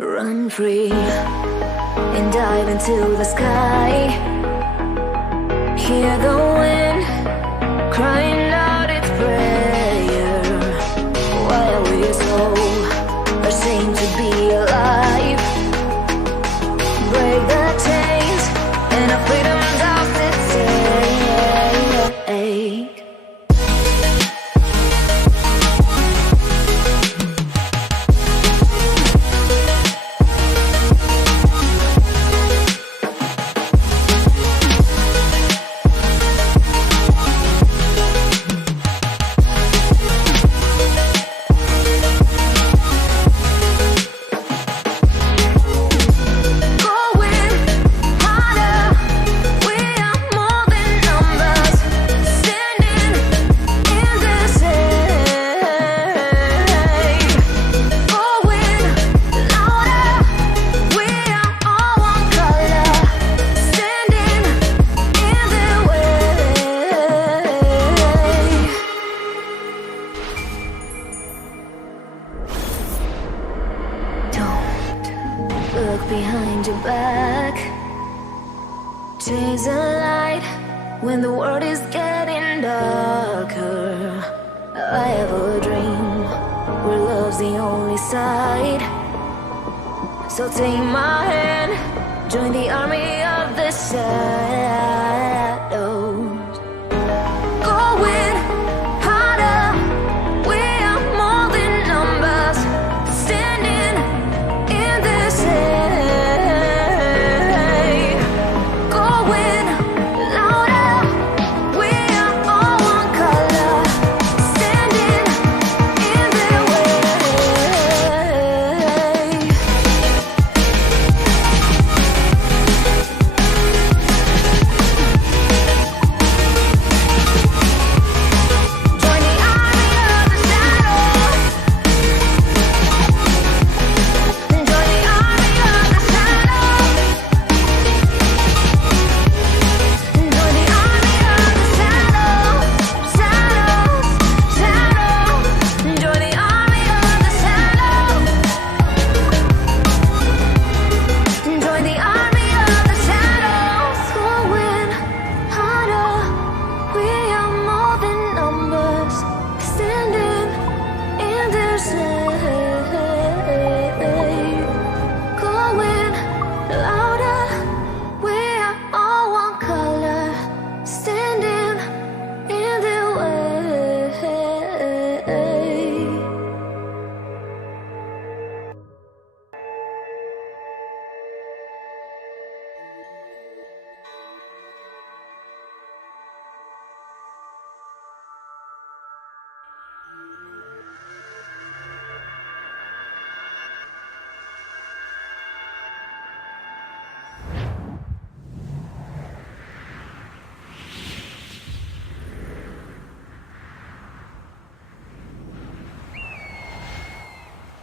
Run free and dive into the sky. Hear the wind crying out its prayer. While we so ashamed to be alive, break the chains and our freedom's ours to take. Look behind your back. Chase a light when the world is getting darker. I have a dream where love's the only side. So take my hand, join the army of the shadows. Going harder, we are more than numbers. Standing in this way, going louder, we are all one color. Standing in their way. Join the army of the shadows. Join the army of the shadows. Join the army of the shadows. Shadows, shadows. Join the army of the shadows. Join the army of the shadows. Going harder, we are more than numbers. Standing in their shade. Going louder, we are all one color. Standing in their way.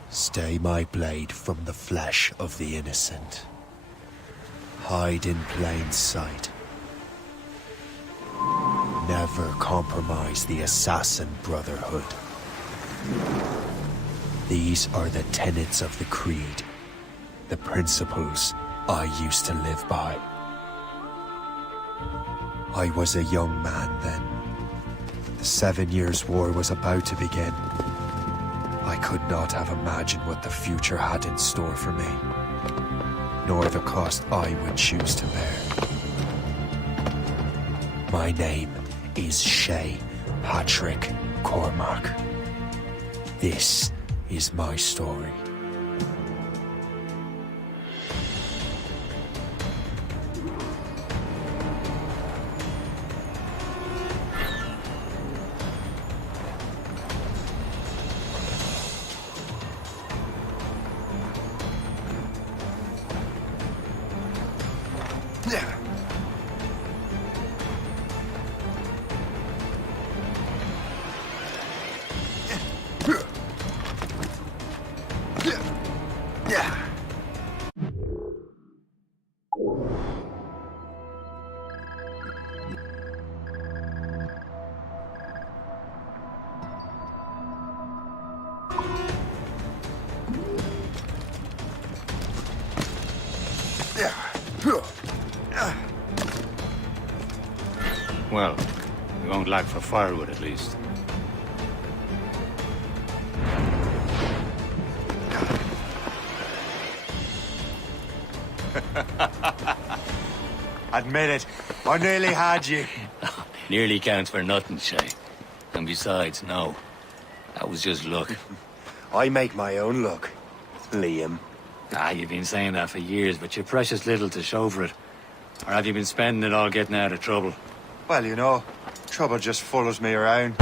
Stay my blade from the flesh of the innocent. Hide in plain sight. Never compromise the assassin brotherhood. These are the tenets of the creed, the principles I used to live by. I was a young man then. The 7 Years' War was about to begin. I could not have imagined what the future had in store for me, nor the cost I would choose to bear. My name is Shay Patrick Cormac. This is my story. Well, we won't lack for firewood at least. Admit it, I nearly had you. Nearly counts for nothing, Shay. And besides, no. That was just luck. I make my own luck, Liam. You've been saying that for years, but you're precious little to show for it. Or have you been spending it all getting out of trouble? Well, you know, trouble just follows me around.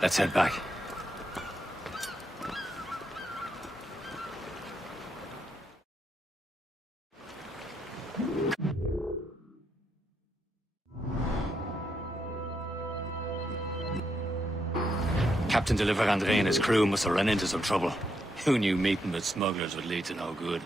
Let's head back. Captain de Andre and his crew must have run into some trouble. Who knew meeting with smugglers would lead to no good?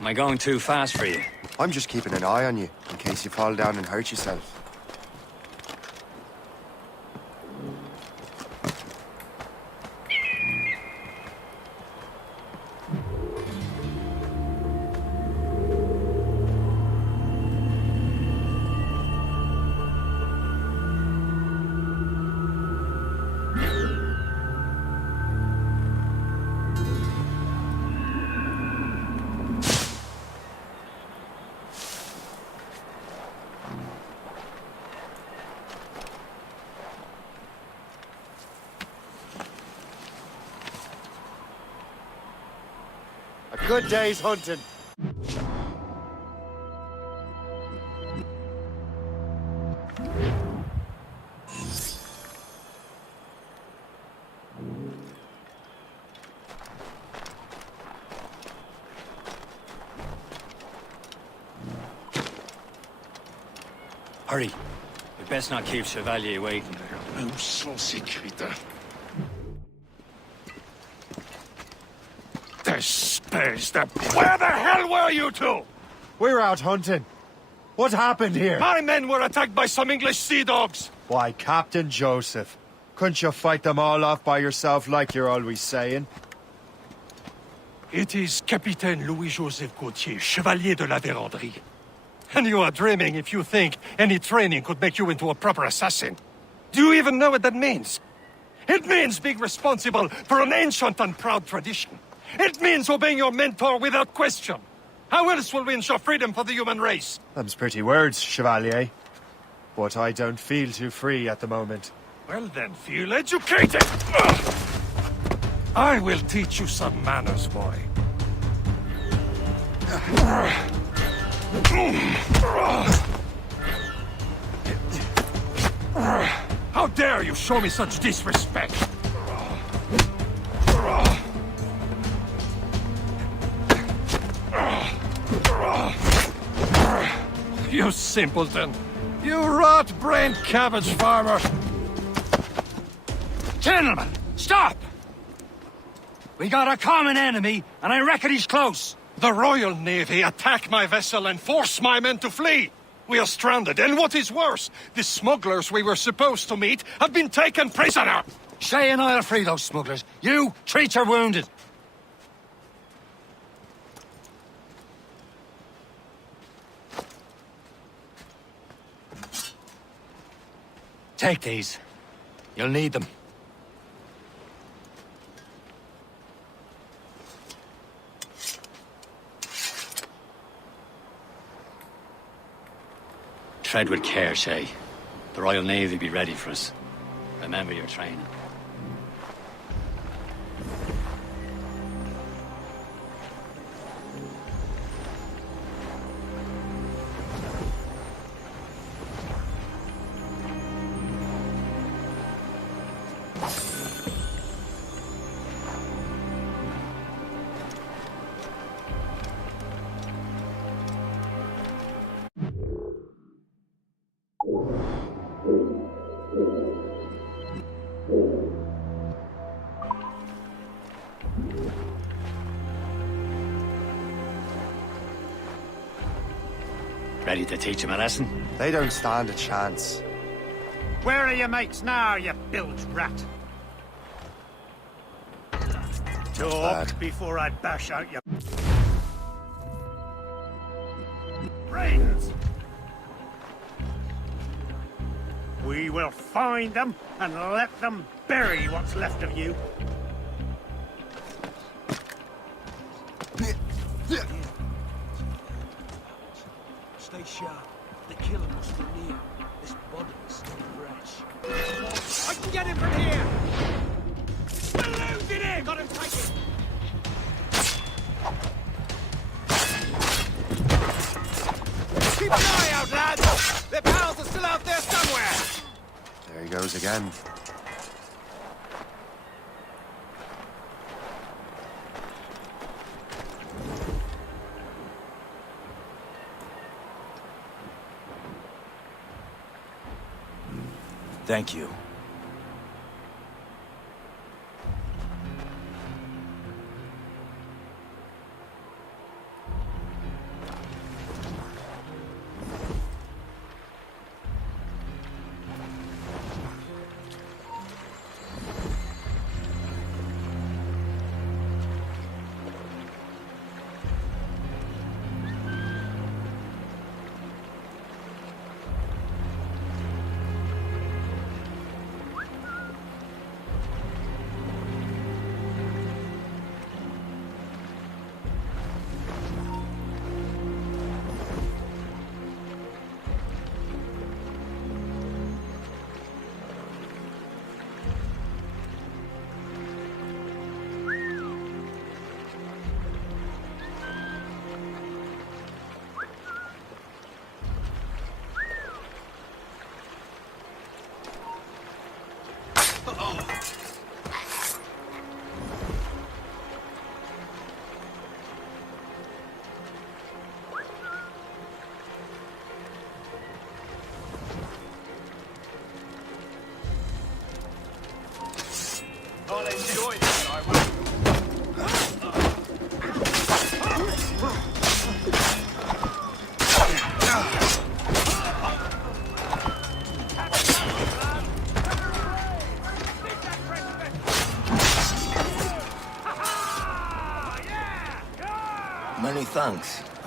Am I going too fast for you? I'm just keeping an eye on you, in case you fall down and hurt yourself. A good day's hunting. Hurry. We best not keep Chevalier waiting. Où sont ces crétins? Espèce de... Where the hell were you two? We're out hunting. What happened here? My men were attacked by some English sea dogs. Why, Captain Joseph. Couldn't you fight them all off by yourself like you're always saying? It is Capitaine Louis-Joseph Gauthier, Chevalier de la Vérendrye. And you are dreaming if you think any training could make you into a proper assassin. Do you even know what that means? It means being responsible for an ancient and proud tradition. It means obeying your mentor without question. How else will we ensure freedom for the human race? Them's pretty words, Chevalier. But I don't feel too free at the moment. Well then, feel educated! Ugh. I will teach you some manners, boy. How dare you show me such disrespect? You simpleton! You rot-brained cabbage farmer! Gentlemen, stop! We got a common enemy, and I reckon he's close. The Royal Navy attack my vessel and force my men to flee! We are stranded, and what is worse, the smugglers we were supposed to meet have been taken prisoner! Shay and I'll free those smugglers. You, treat your wounded. Take these. You'll need them. Tread with care, Shay. The Royal Navy be ready for us. Remember your training. Ready to teach him a lesson? They don't stand a chance. Where are your mates now, you bilge rat? Talk before I bash out your brains. We will find them and let them bury what's left of you. Stay sharp. The killer must be near. This body is still fresh. I can get him from here! We're losing him! Got him taken! Keep an eye out, lads! Their pals are still out there somewhere! There he goes again. Thank you.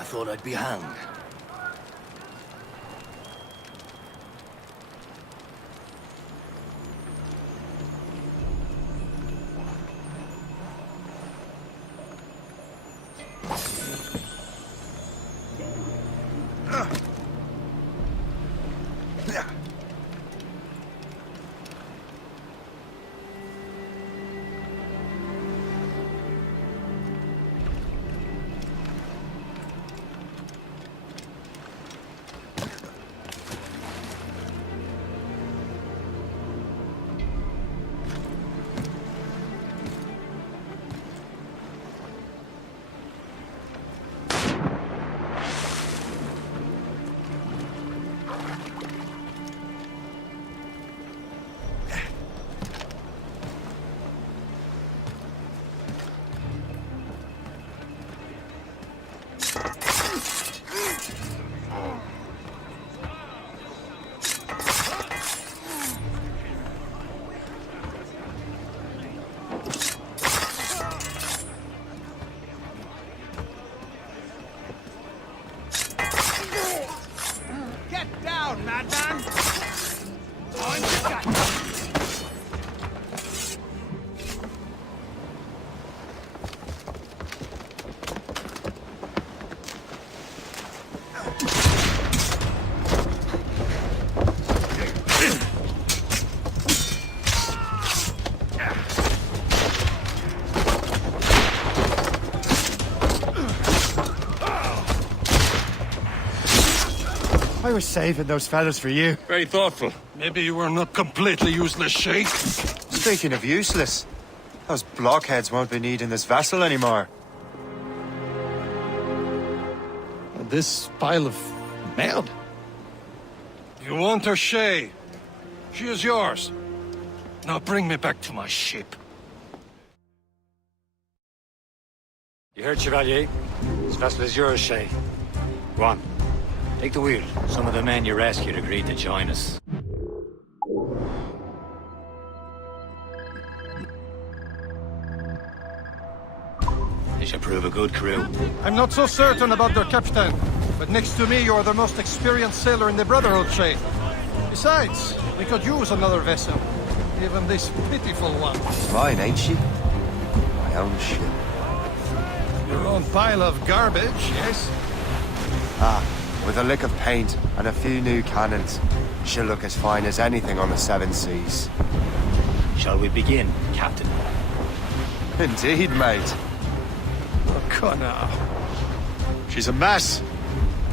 I thought I'd be hanged. I was saving those fellas for you. Very thoughtful. Maybe you were not completely useless, Shay. Speaking of useless, those blockheads won't be needing this vessel anymore. This pile of merde? You want her, Shay? She is yours. Now bring me back to my ship. You heard, Chevalier? This vessel is yours, Shay. Go on. Take the wheel. Some of the men you rescued agreed to join us. They should prove a good crew. I'm not so certain about their captain, but next to me you are the most experienced sailor in the Brotherhood, Shay. Besides, we could use another vessel. Even this pitiful one. Mine, ain't she? My own ship. Your own pile of garbage, yes? Ah, with a lick of paint and a few new cannons, she'll look as fine as anything on the seven seas. Shall we begin, Captain? Indeed, mate. Oh, Connor. She's a mess,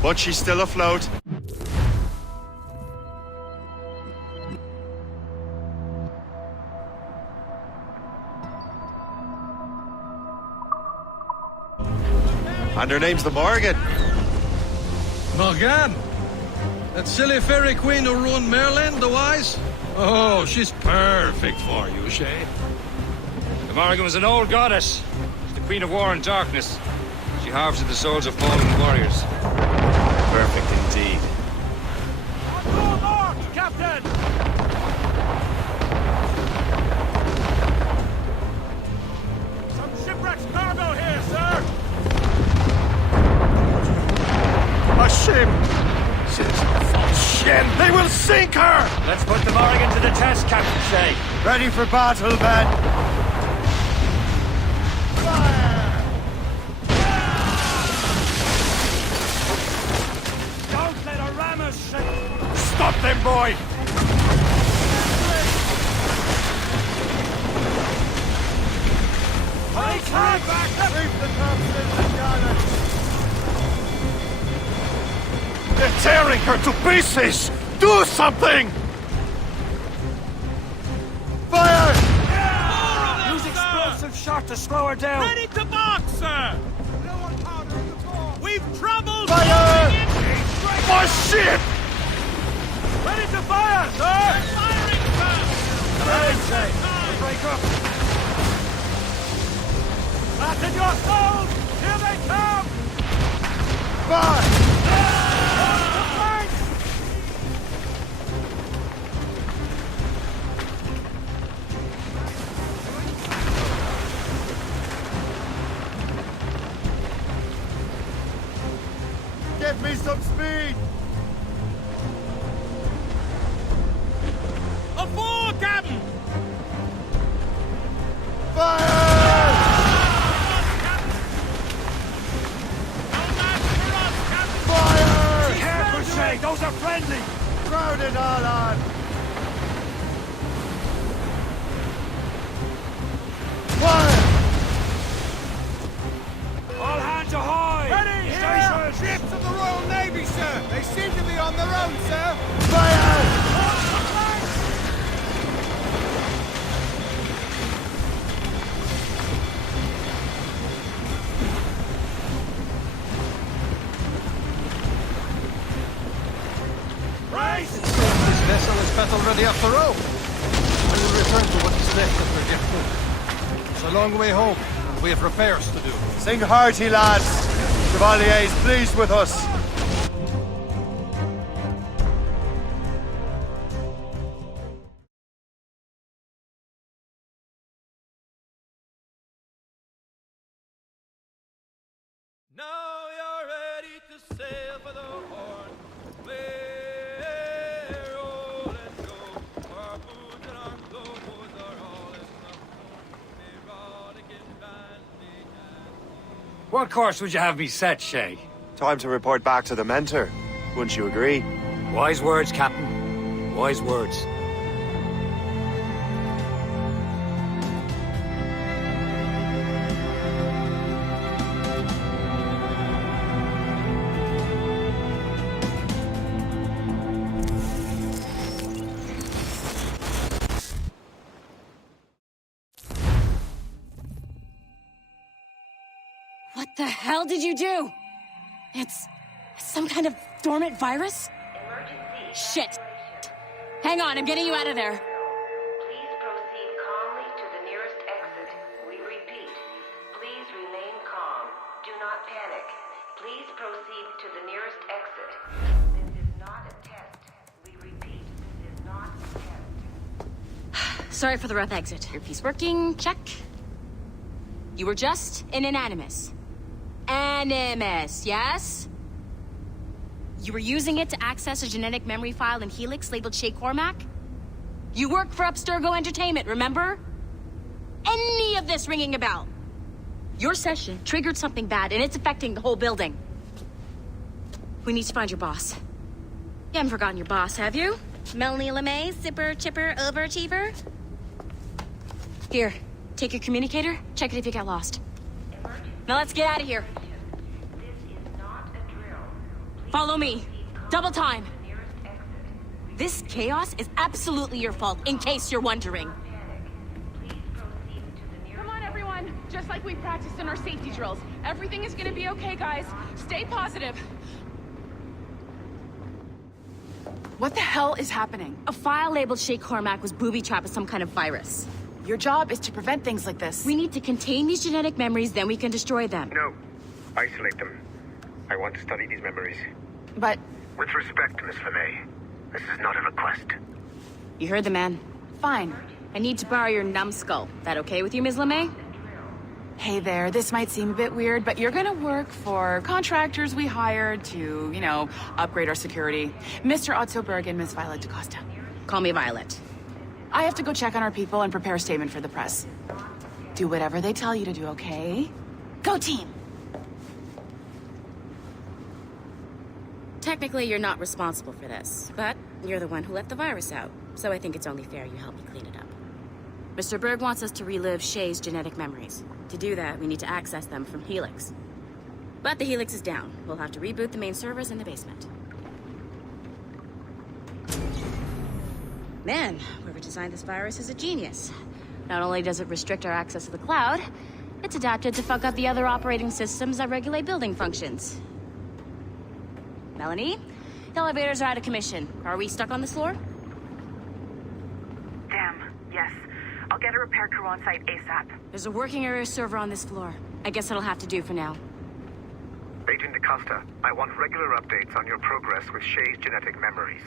but she's still afloat. And her name's the Morgan. Morgan? That silly fairy queen who ruined Merlin, the wise? Oh, she's perfect for you, Shay. The Morgan was an old goddess. She's the queen of war and darkness. She harvested the souls of fallen warriors. Perfect indeed. On board, Captain! Some shipwreck's cargo here, sir! A ship! She's a false ship! They will sink her! Let's put the Morgan to the test, Captain Shay. Ready for battle, men! Don't let her ram us, Shay! Stop them, boy! Hey, come back! Keep the tops in the galley! They're tearing her to pieces! Do something! Fire! Use explosive shot to slow her down! Ready to box, sir! We've troubled! Fire! My ship! Ready to fire, sir! Firing, sir! Hey, break up! Fasten your souls! Here they come! Fire! Get me some speed! Aboard, Captain! Fire! Fire! Careful, Shay! Those are friendly! Crowd it all on! Fire! All hands ahoy! Ready, Station! Ships of the Royal Navy, sir! They seem to be on their own, sir! Fire! This vessel is battle ready off the road. I will return to what is left of the Gigabyte. It's a long way home, and we have repairs to do. Sing hearty, lads! Chevalier's pleased with us. Now you're ready to sail for the Horn. Play, roll and go. Our boots and our clothes are all in the horn. Erotic and bandage and What course would you have me set, Shay? Time to report back to the mentor. Wouldn't you agree? Wise words, Captain. Wise words. What the hell did you do? It's some kind of dormant virus? Shit. Hang on, I'm getting you out of there. Please proceed calmly to the nearest exit. We repeat, please remain calm. Do not panic. Please proceed to the nearest exit. This is not a test. We repeat, this is not a test. Sorry for the rough exit. Earpiece working, check. You were just an animus. Animus, yes? You were using it to access a genetic memory file in Helix labeled Shay Cormac? You work for Abstergo Entertainment, remember? Any of this ringing a bell? Your session triggered something bad, and it's affecting the whole building. We need to find your boss. You haven't forgotten your boss, have you? Melanie LeMay, zipper, chipper, overachiever? Here, take your communicator, check it if you got lost. Now let's get out of here. This is not a drill. Please Follow me. Double time. to the nearest exit. This chaos is absolutely your fault, in case you're wondering. Panic. Please proceed to the nearest Come on, everyone. Just like we practiced in our safety drills. Everything is gonna be okay, guys. Stay positive. What the hell is happening? A file labeled Shay Cormac was booby-trapped with some kind of virus. Your job is to prevent things like this. We need to contain these genetic memories, then we can destroy them. No. Isolate them. I want to study these memories. But With respect, Miss LeMay, this is not a request. You heard the man. fine. I need to borrow your numbskull. That okay with you, Ms. LeMay? Hey there, this might seem a bit weird, but you're gonna work for contractors we hired to, upgrade our security. Mr. Otto Berg and Miss Violet DaCosta. Call me Violet. I have to go check on our people and prepare a statement for the press. Do whatever they tell you to do, okay? Go team! Technically, you're not responsible for this, but you're the one who let the virus out, so I think it's only fair you help me clean it up. Mr. Berg wants us to relive Shay's genetic memories. To do that, we need to access them from Helix. But the Helix is down. We'll have to reboot the main servers in the basement. Man, whoever designed this virus is a genius. Not only does it restrict our access to the cloud, it's adapted to fuck up the other operating systems that regulate building functions. Melanie? The elevators are out of commission. Are we stuck on this floor? Damn, yes. I'll get a repair crew on site ASAP. There's a working area server on this floor. I guess that'll have to do for now. Agent DaCosta, I want regular updates on your progress with Shay's genetic memories.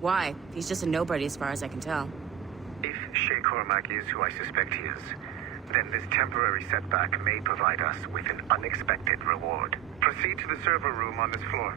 Why? He's just a nobody as far as I can tell. If Shay Cormac is who I suspect he is, then this temporary setback may provide us with an unexpected reward. Proceed to the server room on this floor.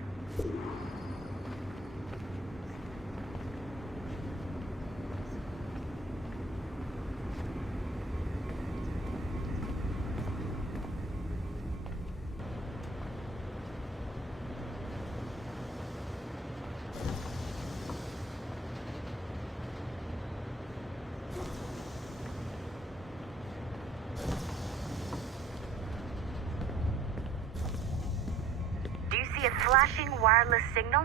See a flashing wireless signal?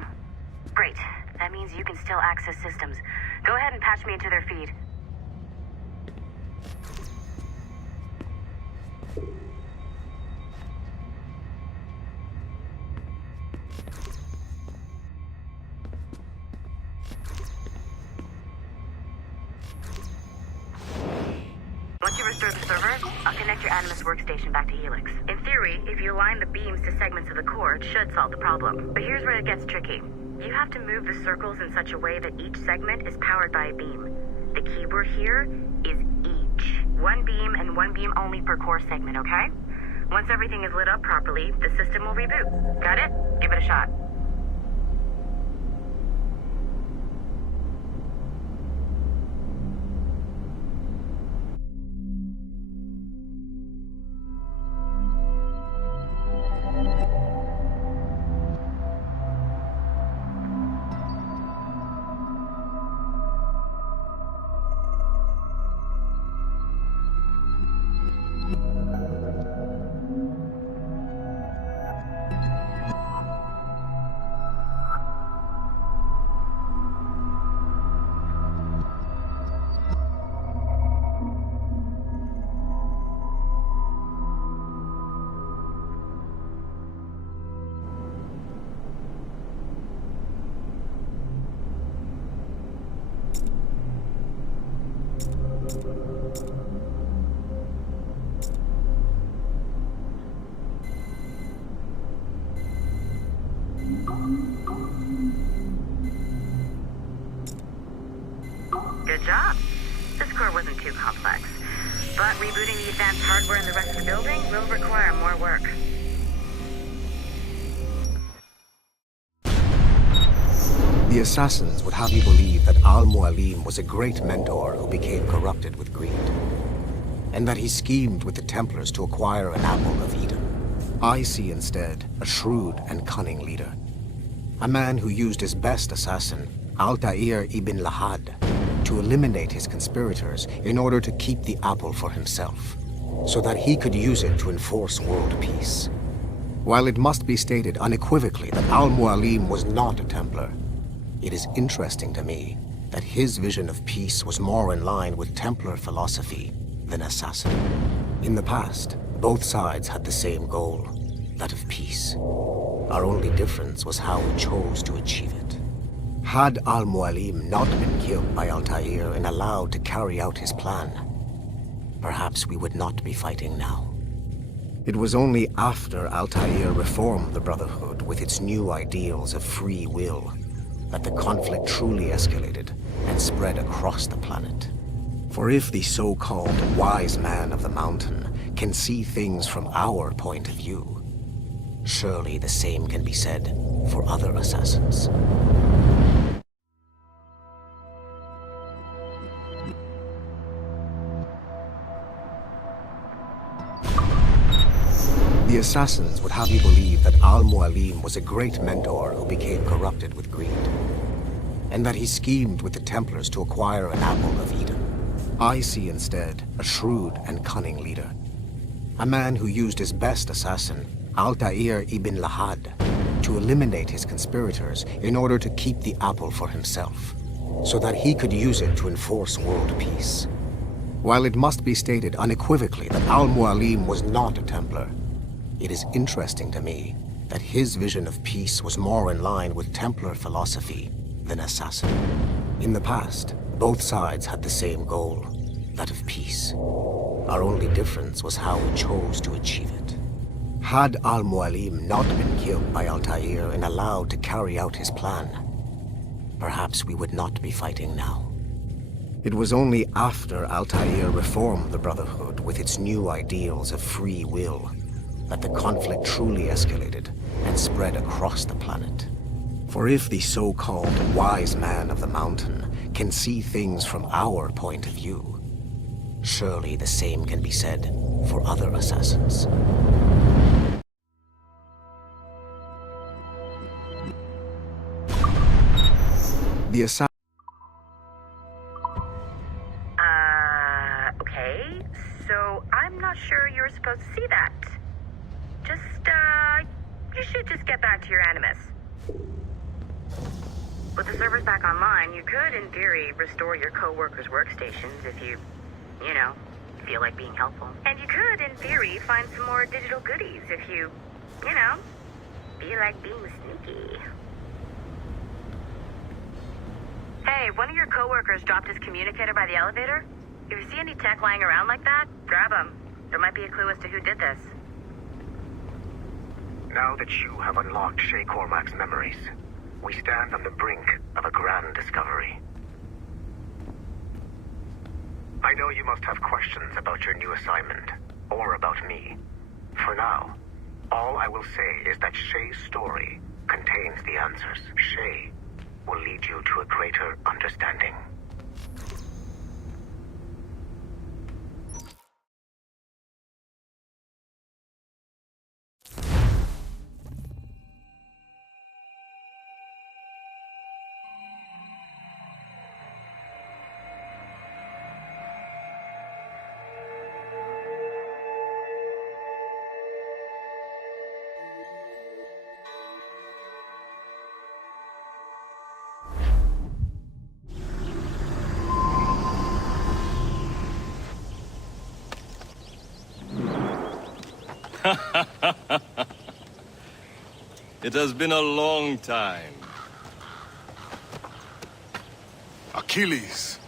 Great. That means you can still access systems. Go ahead and patch me into their feed. Once you restore the server, I'll connect your Animus workstation back to Helix. In theory, if you align the beams to segments of the core, it should solve the problem. But here's where it gets tricky. You have to move the circles in such a way that each segment is powered by a beam. The keyword here is each. One beam and one beam only per core segment, okay? Once everything is lit up properly, the system will reboot. Got it? Give it a shot. Good job. This core wasn't too complex, but rebooting the advanced hardware in the rest of the building will require more work. The assassins would have you believe that Al-Mualim was a great mentor who became corrupted with greed, and that he schemed with the Templars to acquire an apple of Eden. I see instead a shrewd and cunning leader, a man who used his best assassin, Altair ibn Lahad, to eliminate his conspirators in order to keep the apple for himself, so that he could use it to enforce world peace. While it must be stated unequivocally that Al-Mualim was not a Templar, it is interesting to me that his vision of peace was more in line with Templar philosophy than assassin. In the past, both sides had the same goal, that of peace. Our only difference was how we chose to achieve it. Had Al-Mualim not been killed by Altair and allowed to carry out his plan, perhaps we would not be fighting now. It was only after Altair reformed the Brotherhood with its new ideals of free will that the conflict truly escalated and spread across the planet. For if the so-called wise man of the mountain can see things from our point of view, surely the same can be said for other assassins. The assassins would have you believe that Al-Mualim was a great mentor who became corrupted with greed, and that he schemed with the Templars to acquire an apple of Eden. I see instead a shrewd and cunning leader, a man who used his best assassin, Altair ibn Lahad, to eliminate his conspirators in order to keep the apple for himself, so that he could use it to enforce world peace. While it must be stated unequivocally that Al-Mualim was not a Templar, it is interesting to me that his vision of peace was more in line with Templar philosophy than assassin. In the past, both sides had the same goal, that of peace. Our only difference was how we chose to achieve it. Had Al-Mualim not been killed by Altair and allowed to carry out his plan, perhaps we would not be fighting now. It was only after Altair reformed the Brotherhood with its new ideals of free will that the conflict truly escalated and spread across the planet. For if the so-called wise man of the mountain can see things from our point of view, surely the same can be said for other assassins. The assassin. Okay. So I'm not sure you're supposed to see that. You should just get back to your Animus. With the servers back online, you could, in theory, restore your co-workers' workstations if you feel like being helpful. And you could, in theory, find some more digital goodies if you feel like being sneaky. Hey, one of your co-workers dropped his communicator by the elevator. If you see any tech lying around like that, grab them. There might be a clue as to who did this. Now that you have unlocked Shay Cormac's memories, we stand on the brink of a grand discovery. I know you must have questions about your new assignment, or about me. For now, all I will say is that Shay's story contains the answers. Shay will lead you to a greater understanding. It has been a long time. Achilles.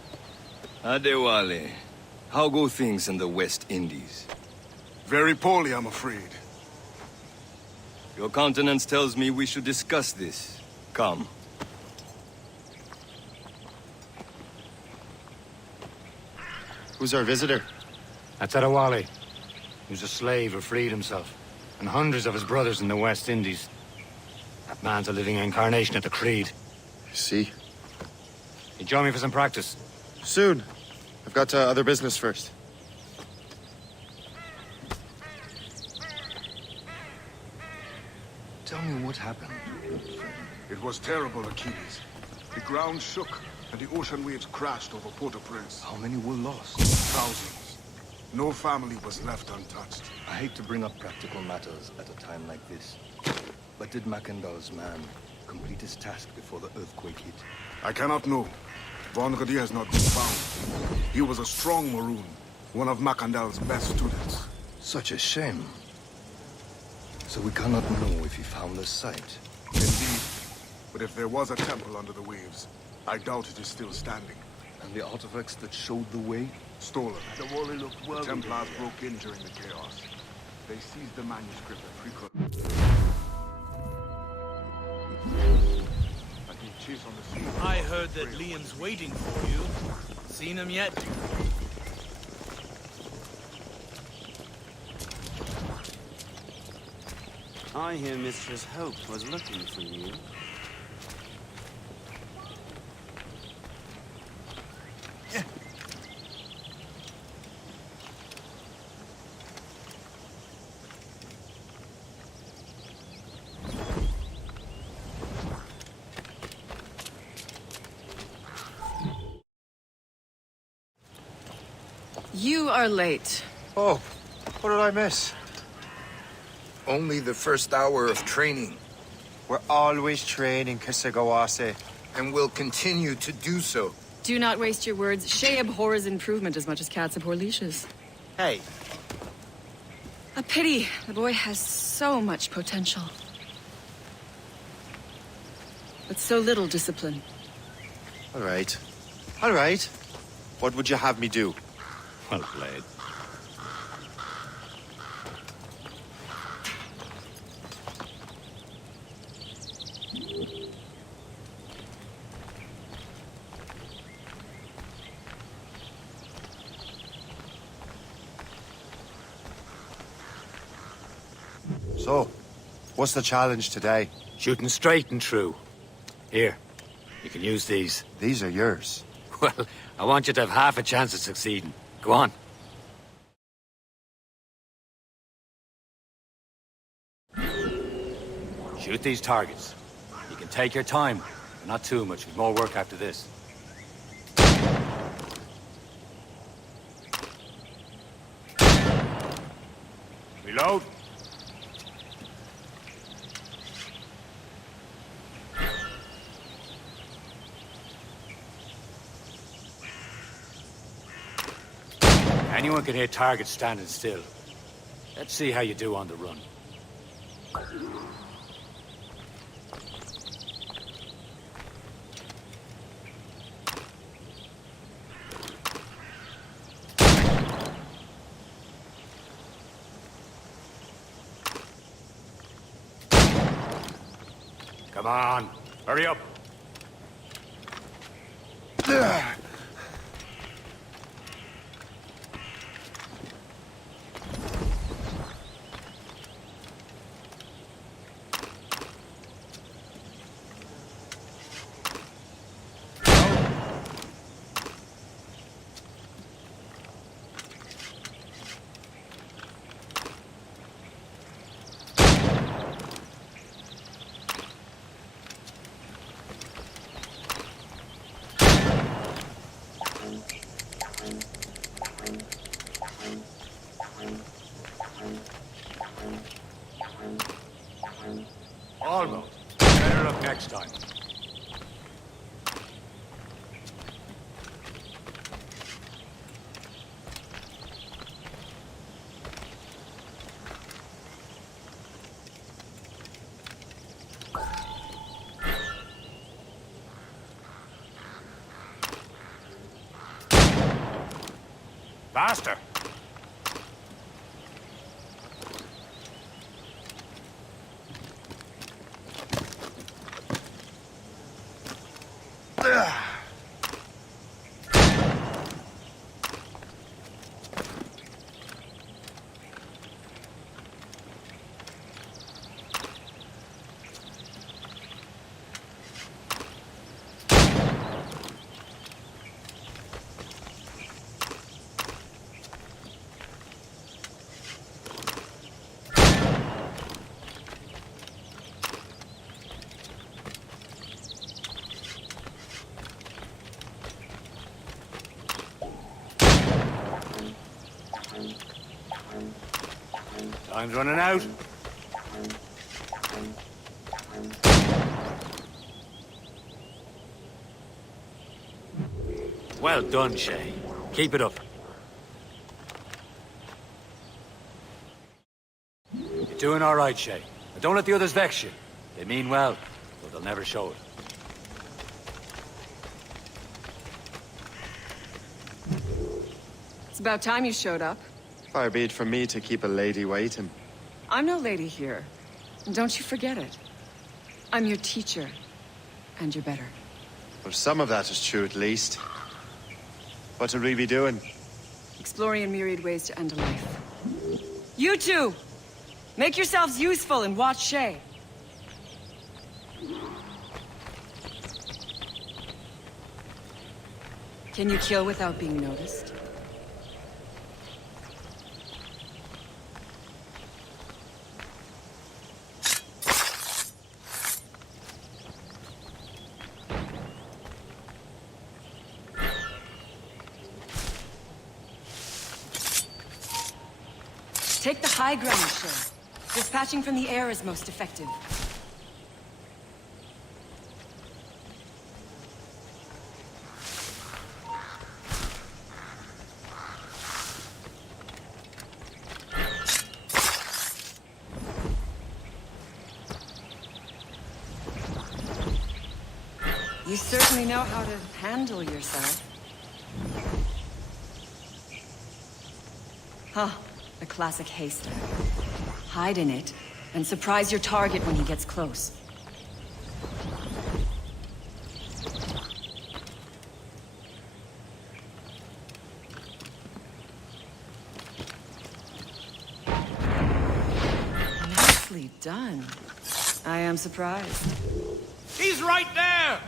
Adewale, how go things in the West Indies? Very poorly, I'm afraid. Your countenance tells me we should discuss this. Come. Who's our visitor? That's Adewale. He was a slave who freed himself, and hundreds of his brothers in the West Indies. That man's a living incarnation of the Creed. I see. You join me for some practice? Soon. I've got other business first. Tell me what happened. It was terrible, Achilles. The ground shook, and the ocean waves crashed over Port-au-Prince. How many were lost? Thousands. No family was left untouched. I hate to bring up practical matters at a time like this. But did Macandal's man complete his task before the earthquake hit? I cannot know. Vonredi has not been found. He was a strong Maroon, one of Macandal's best students. Such a shame. So we cannot know if he found the site. Indeed. But if there was a temple under the waves, I doubt it is still standing. And the artifacts that showed the way? Stolen. The Templars broke in during the chaos. They seized the manuscript at Frequent. I heard that Liam's waiting for you. Seen him yet? I hear Mistress Hope was looking for you. You are late. Oh, what did I miss? Only the first hour of training. We're always training, Kisagawase. And will continue to do so. Do not waste your words. Shay abhors improvement as much as cats abhor leashes. Hey. A pity. The boy has so much potential. But so little discipline. All right. All right. What would you have me do? Well played. So, what's the challenge today? Shooting straight and true. Here, you can use these. These are yours. Well, I want you to have half a chance of succeeding. Go on. Shoot these targets. You can take your time. Not too much, with more work after this. Reload. Anyone can hit targets standing still. Let's see how you do on the run. Come on, hurry up. Almost. Better luck next time. Faster! Time's running out. Well done, Shay. Keep it up. You're doing all right, Shay. But don't let the others vex you. They mean well, but they'll never show it. It's about time you showed up. Far be it from me to keep a lady waiting. I'm no lady here. And don't you forget it. I'm your teacher. And you're better. Well, some of that is true at least. What are we be doing? Exploring a myriad ways to end a life. You two! Make yourselves useful and watch Shay. Can you kill without being noticed? Take the high ground, Shay. Dispatching from the air is most effective. You certainly know how to handle yourself. Huh. A classic haystack. Hide in it, and surprise your target when he gets close. Nicely done. I am surprised. He's right there!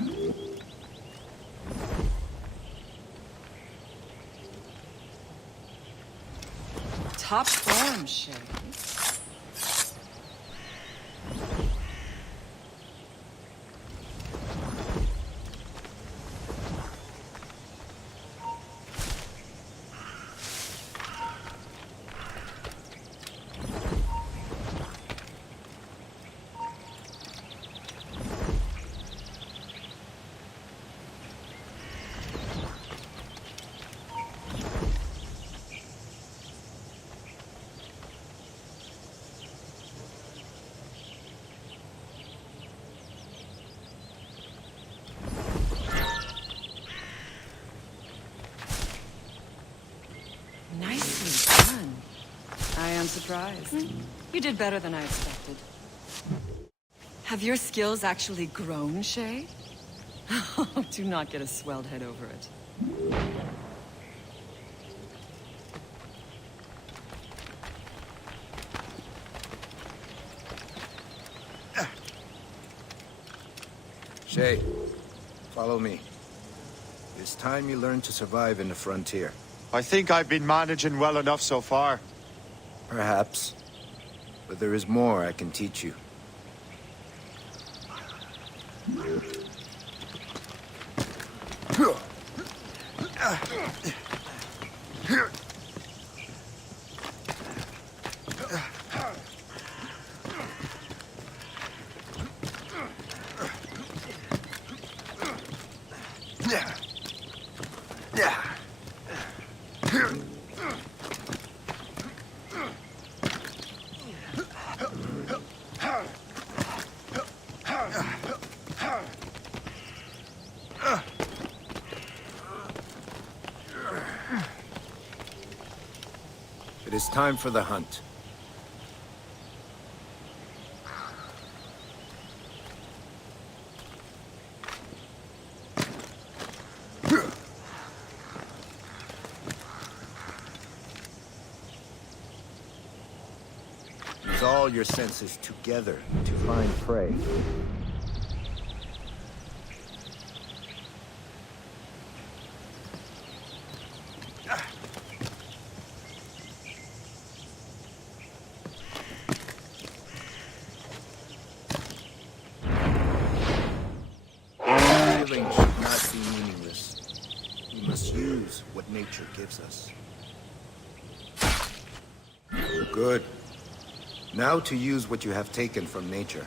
Top form, Shay. Nicely done. I am surprised. You did better than I expected. Have your skills actually grown, Shay? Do not get a swelled head over it. Shay, follow me. It's time you learn to survive in the frontier. I think I've been managing well enough so far. Perhaps. But there is more I can teach you. It is time for the hunt. Use all your senses together to find prey. Killing should not be meaningless. We must use what nature gives us. Good. Now to use what you have taken from nature.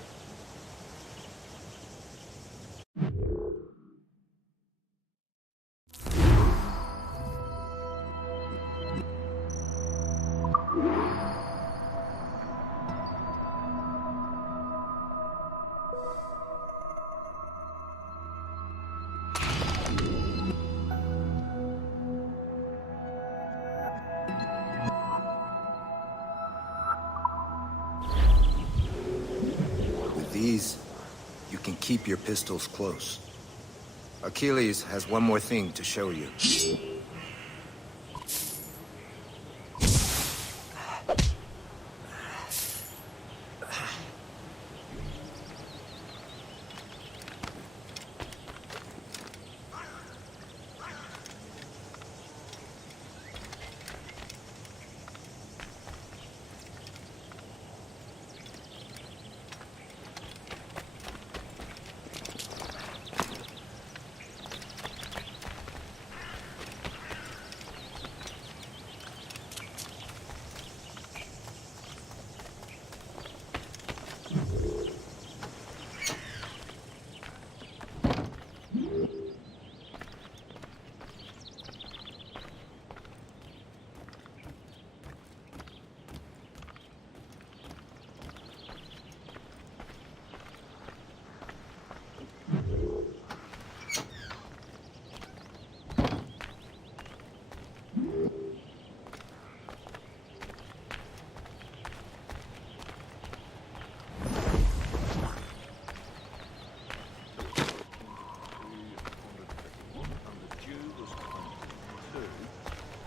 These, you can keep your pistols close. Achilles has one more thing to show you.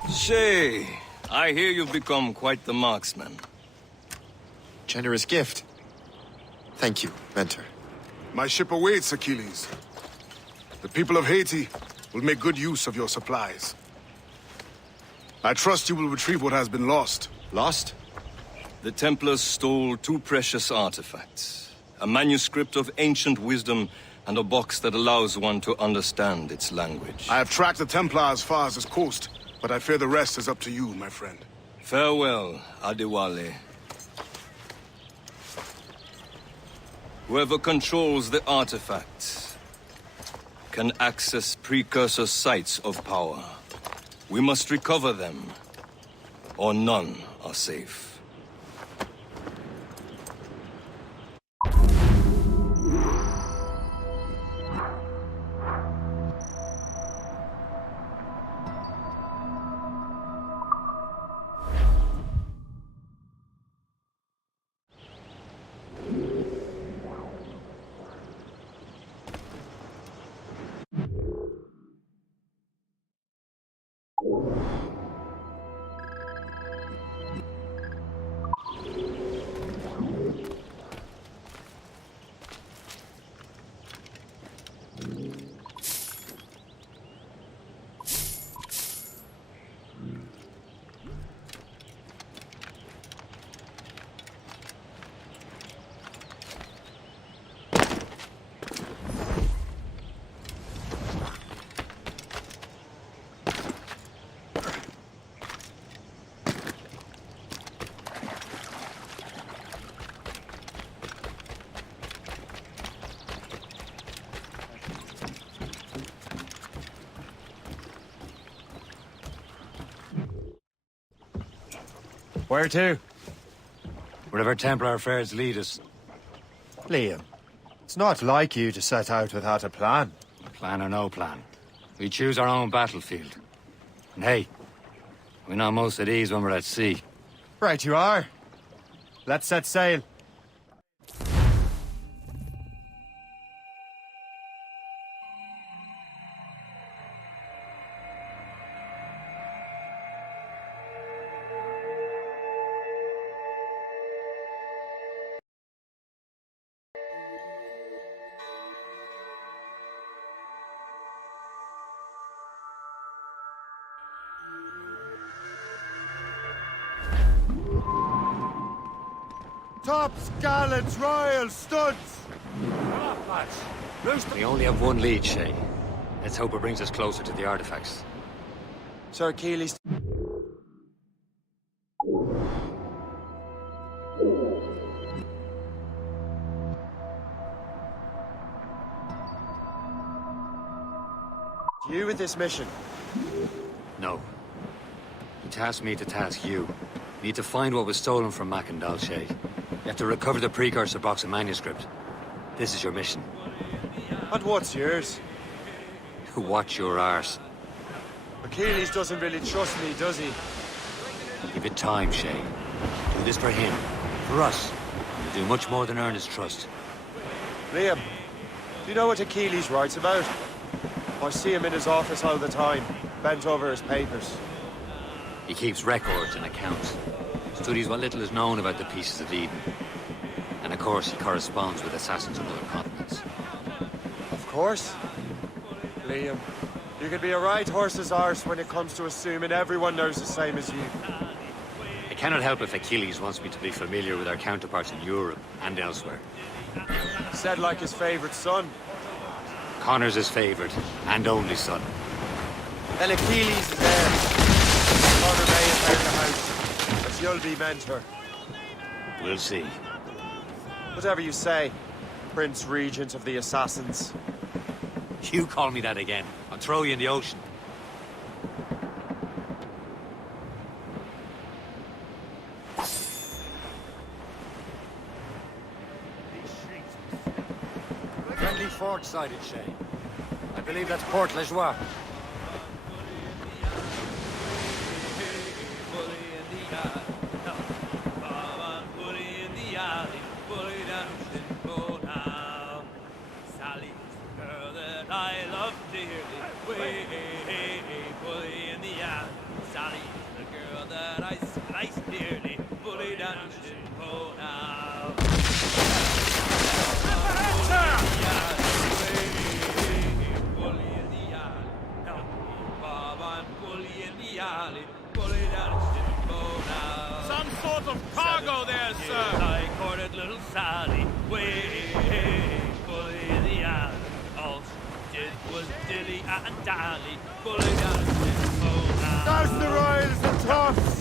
Shay, I hear you've become quite the marksman. Generous gift. Thank you, Mentor. My ship awaits, Achilles. The people of Haiti will make good use of your supplies. I trust you will retrieve what has been lost. Lost? The Templars stole 2 precious artifacts. A manuscript of ancient wisdom and a box that allows one to understand its language. I have tracked the Templar as far as this coast, but I fear the rest is up to you, my friend. Farewell, Adewale. Whoever controls the artifacts can access precursor sites of power. We must recover them, or none are safe. Where to? Wherever Templar affairs lead us. Liam, it's not like you to set out without a plan. Plan or no plan. We choose our own battlefield. And hey, we're not most at ease when we're at sea. Right you are. Let's set sail. Tops, gallants, royals, studs! Come on, lads. We only have one lead, Shay. Let's hope it brings us closer to the artifacts. Sir Achilles. You with this mission? No. He tasked me to task you. Need to find what was stolen from Macandal, Shay. You have to recover the precursor box of manuscript. This is your mission. And what's yours? Watch your arse. Achilles doesn't really trust me, does he? Give it time, Shay. Do this for him. For us. You'll do much more than earn his trust. Liam, do you know what Achilles writes about? I see him in his office all the time, bent over his papers. He keeps records and accounts. Studies what little is known about the pieces of Eden. And of course, he corresponds with assassins on other continents. Of course. Liam, you can be a right horse's arse when it comes to assuming everyone knows the same as you. I cannot help if Achilles wants me to be familiar with our counterparts in Europe and elsewhere. Said like his favorite son. Connor's his favorite and only son. Then Achilles is there. Connor may inherit the house, but you'll be mentor. We'll see. Whatever you say, Prince Regent of the Assassins. You call me that again, I'll throw you in the ocean. Friendly fort sighted, Shay. I believe that's Port Lejoie. and darling, bullet out of Douse the royals and tops!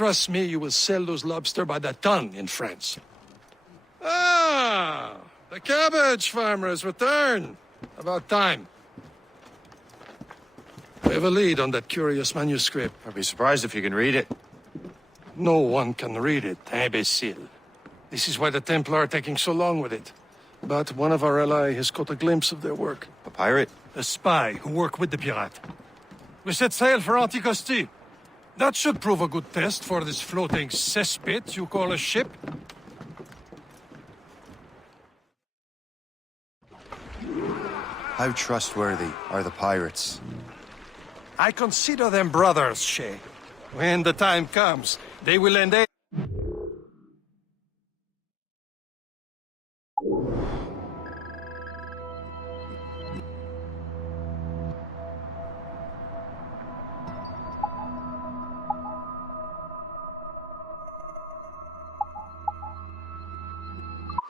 Trust me, you will sell those lobster by the ton in France. Ah, the cabbage farmer has returned. About time. We have a lead on that curious manuscript. I'd be surprised if you can read it. No one can read it, imbecile. This is why the Templar are taking so long with it. But one of our allies has caught a glimpse of their work. A pirate? A spy who worked with the pirate. We set sail for Anticosti. That should prove a good test for this floating cesspit you call a ship. How trustworthy are the pirates? I consider them brothers, Shay. When the time comes, they will end it.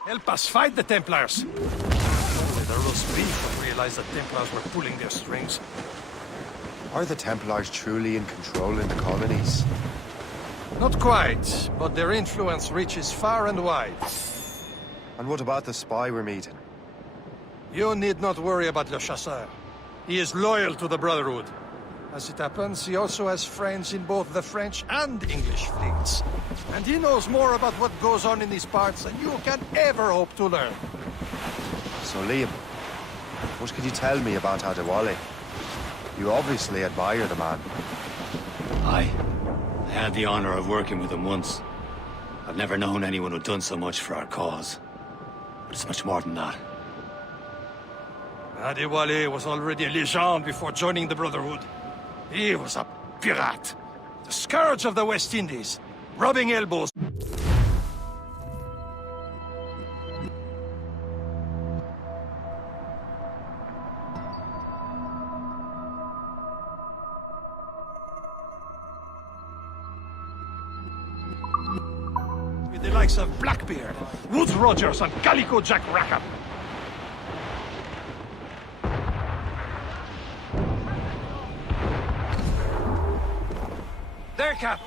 Help us fight the Templars. Only the roast beef would realize the Templars were pulling their strings. Are the Templars truly in control in the colonies? Not quite, but their influence reaches far and wide. And what about the spy we're meeting? You need not worry about Le Chasseur. He is loyal to the Brotherhood. As it happens, he also has friends in both the French and English fleets. And he knows more about what goes on in these parts than you can ever hope to learn. So, Liam, what can you tell me about Adewale? You obviously admire the man. I had the honor of working with him once. I've never known anyone who'd done so much for our cause. But it's much more than that. Adewale was already a legend before joining the Brotherhood. He was a pirate. The scourge of the West Indies. Rubbing elbows. With the likes of Blackbeard, Woods Rogers, and Calico Jack Rackham. There, Captain.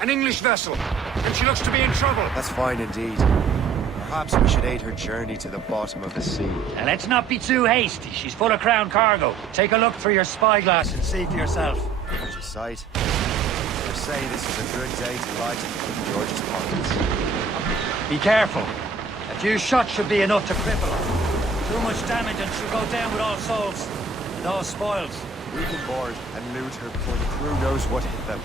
An English vessel. And she looks to be in trouble. That's fine indeed. Perhaps we should aid her journey to the bottom of the sea. Now let's not be too hasty. She's full of crown cargo. Take a look through your spyglass and see for yourself. Such a sight. They're saying this is a good day to lighten King George's pockets. Be careful. A few shots should be enough to cripple her. Too much damage and she'll go down with all souls. And all spoils. We can board and loot her before the crew knows what hit them.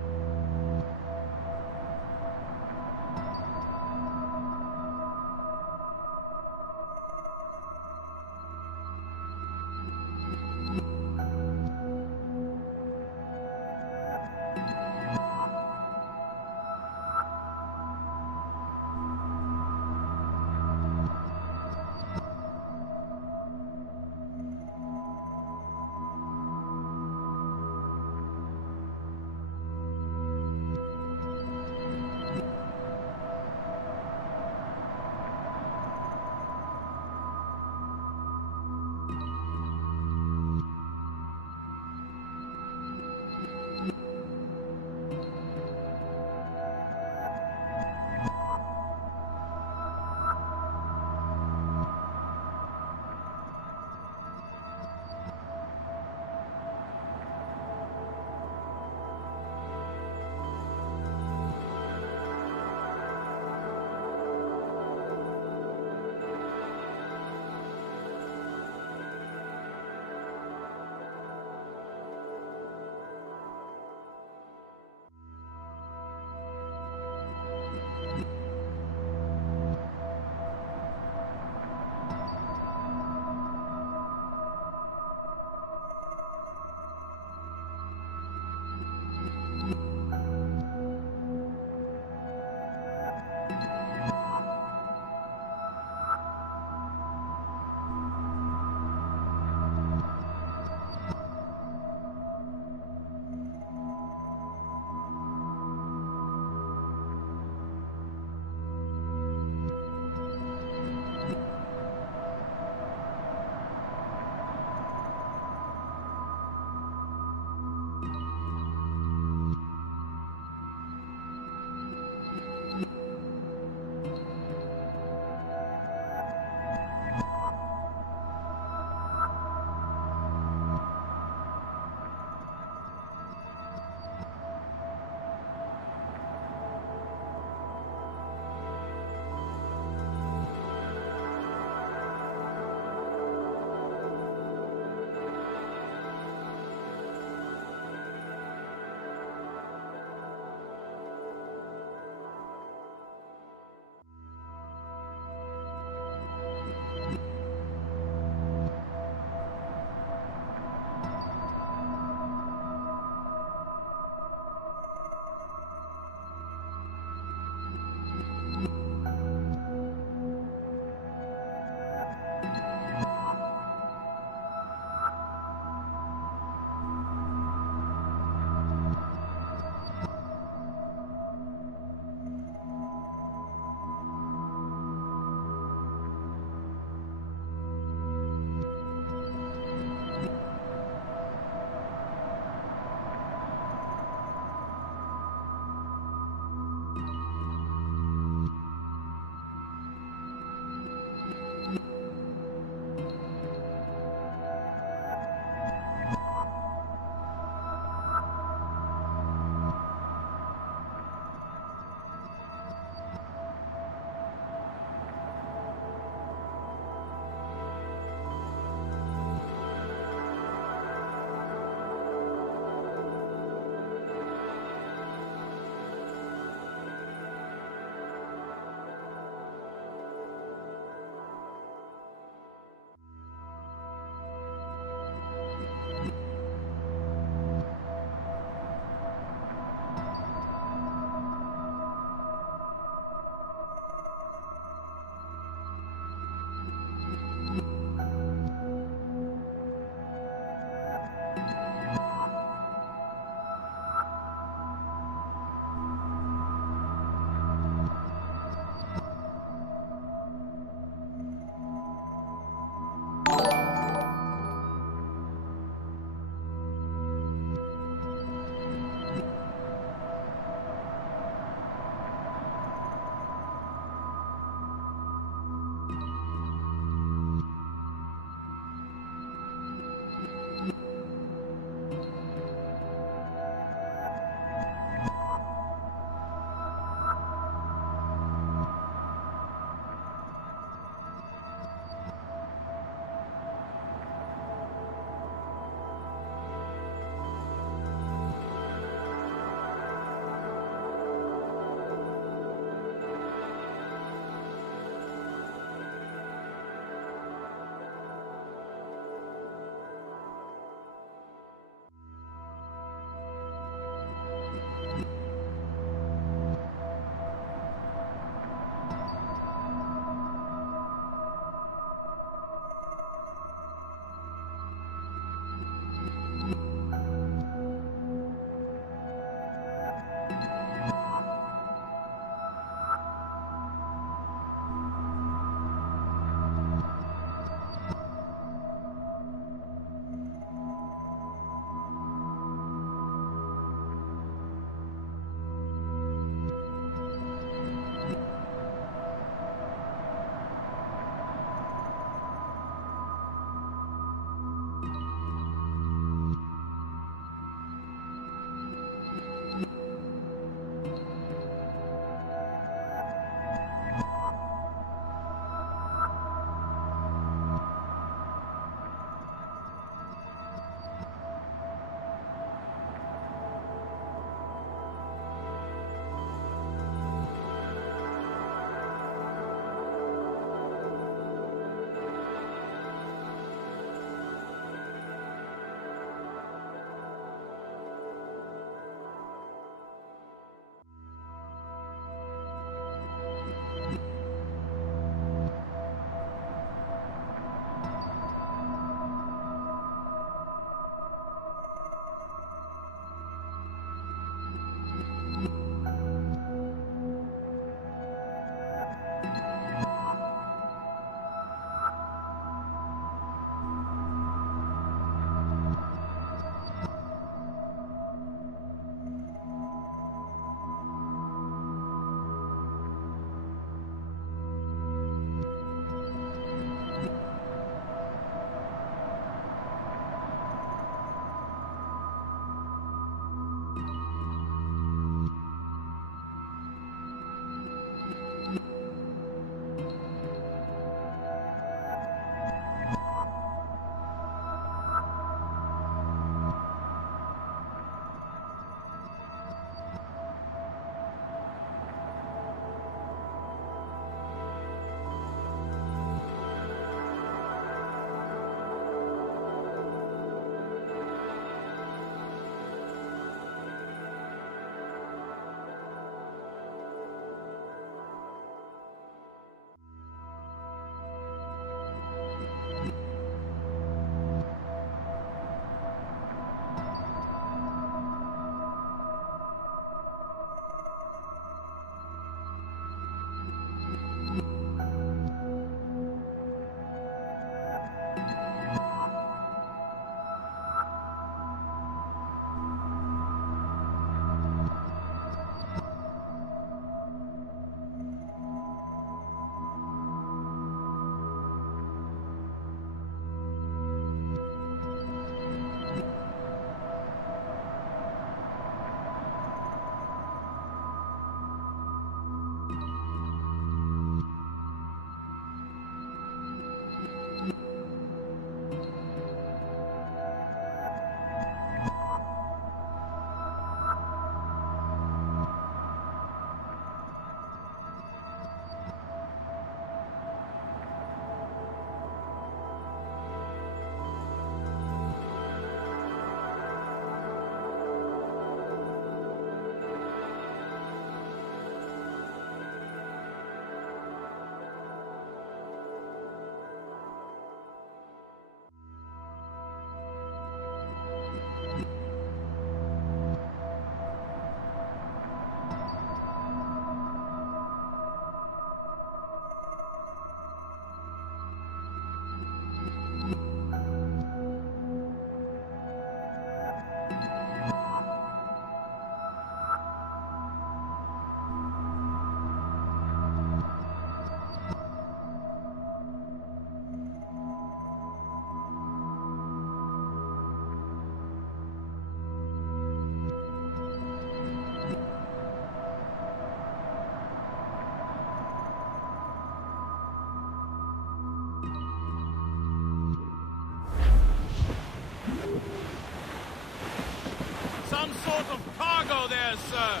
Some sort of cargo there, sir.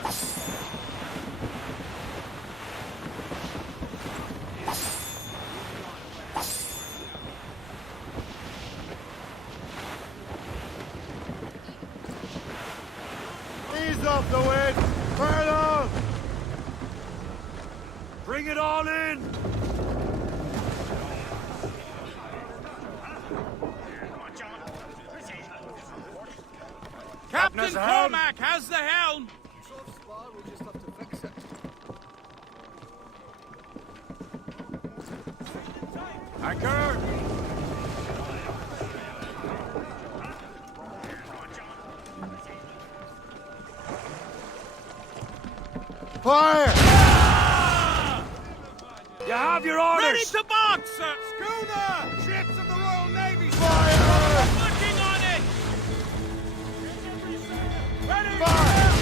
Ease off the wind! Burn on! Bring it all in! Captain Cormac has the helm! Anchor! Fire! You have your orders! Ready to box, sir! Schooner! Ships of the Royal Navy! Fire! Working on it! Ready! Fire!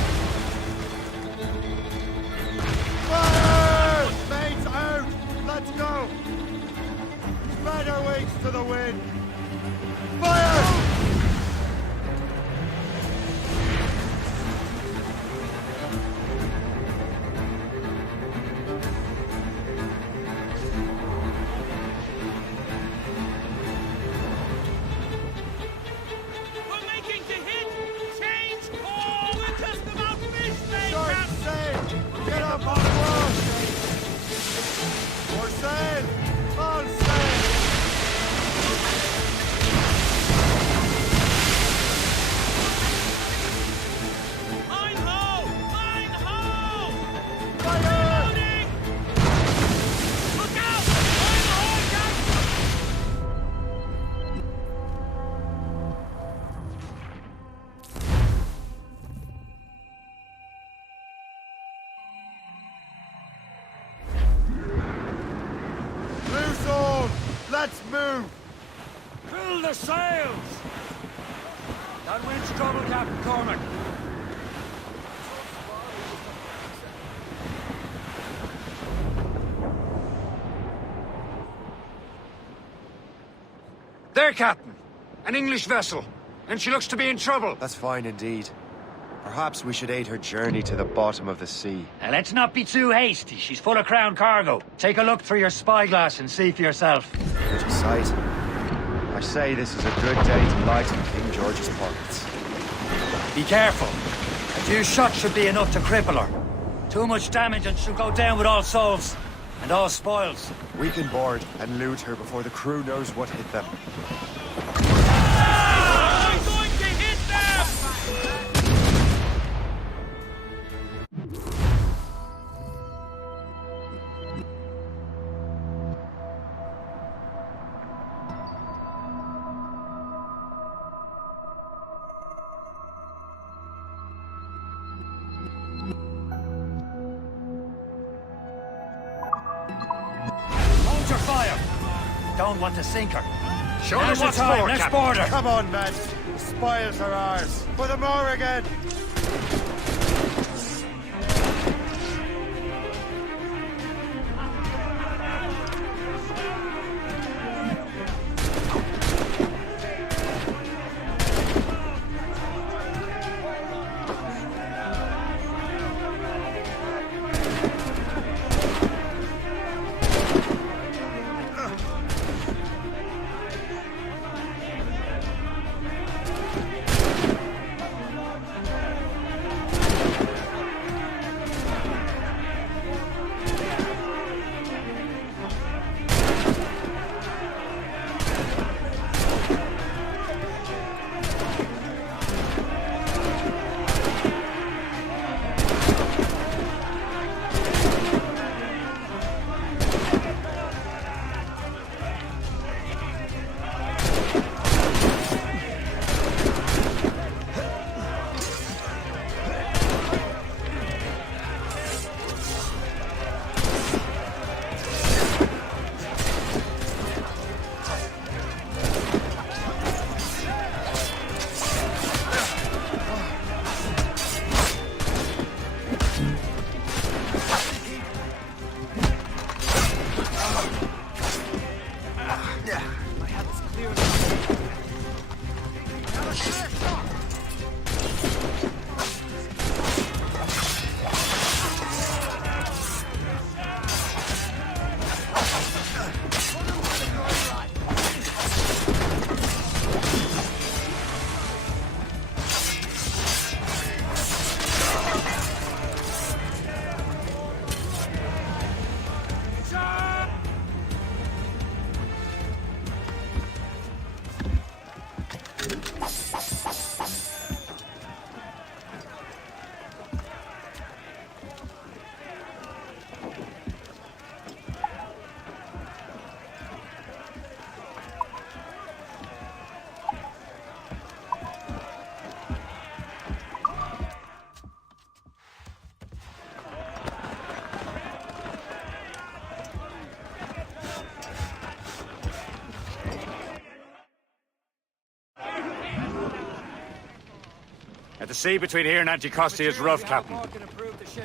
Fire! Mates out! Let's go! Spread our wings to the wind! Fire! We're making to hit! Change call! We're just about finished, mate! Short sail! Get up on board! More sail! All sail! Mine ho! Mine ho! Fire! Loading! Look out! Mine ho, Captain! Loose all! Let's move! Fill the sails! That wind's trouble, Captain Cormac. There, Captain. An English vessel. And she looks to be in trouble. That's fine indeed. Perhaps we should aid her journey to the bottom of the sea. Now, let's not be too hasty. She's full of crown cargo. Take a look through your spyglass and see for yourself. Pretty sight. I say this is a good day to lighten King George's pockets. Be careful. A few shots should be enough to cripple her. Too much damage and she'll go down with all souls. And all spoils. We can board and loot her before the crew knows what hit them. I'm going to hit them! Hold your fire. Don't want to sink her. Show Now's them the what's time. for, Let's Captain. board her. Come on, men! The spoils are ours! For the more again! The sea between here and Anticosti is rough, Captain.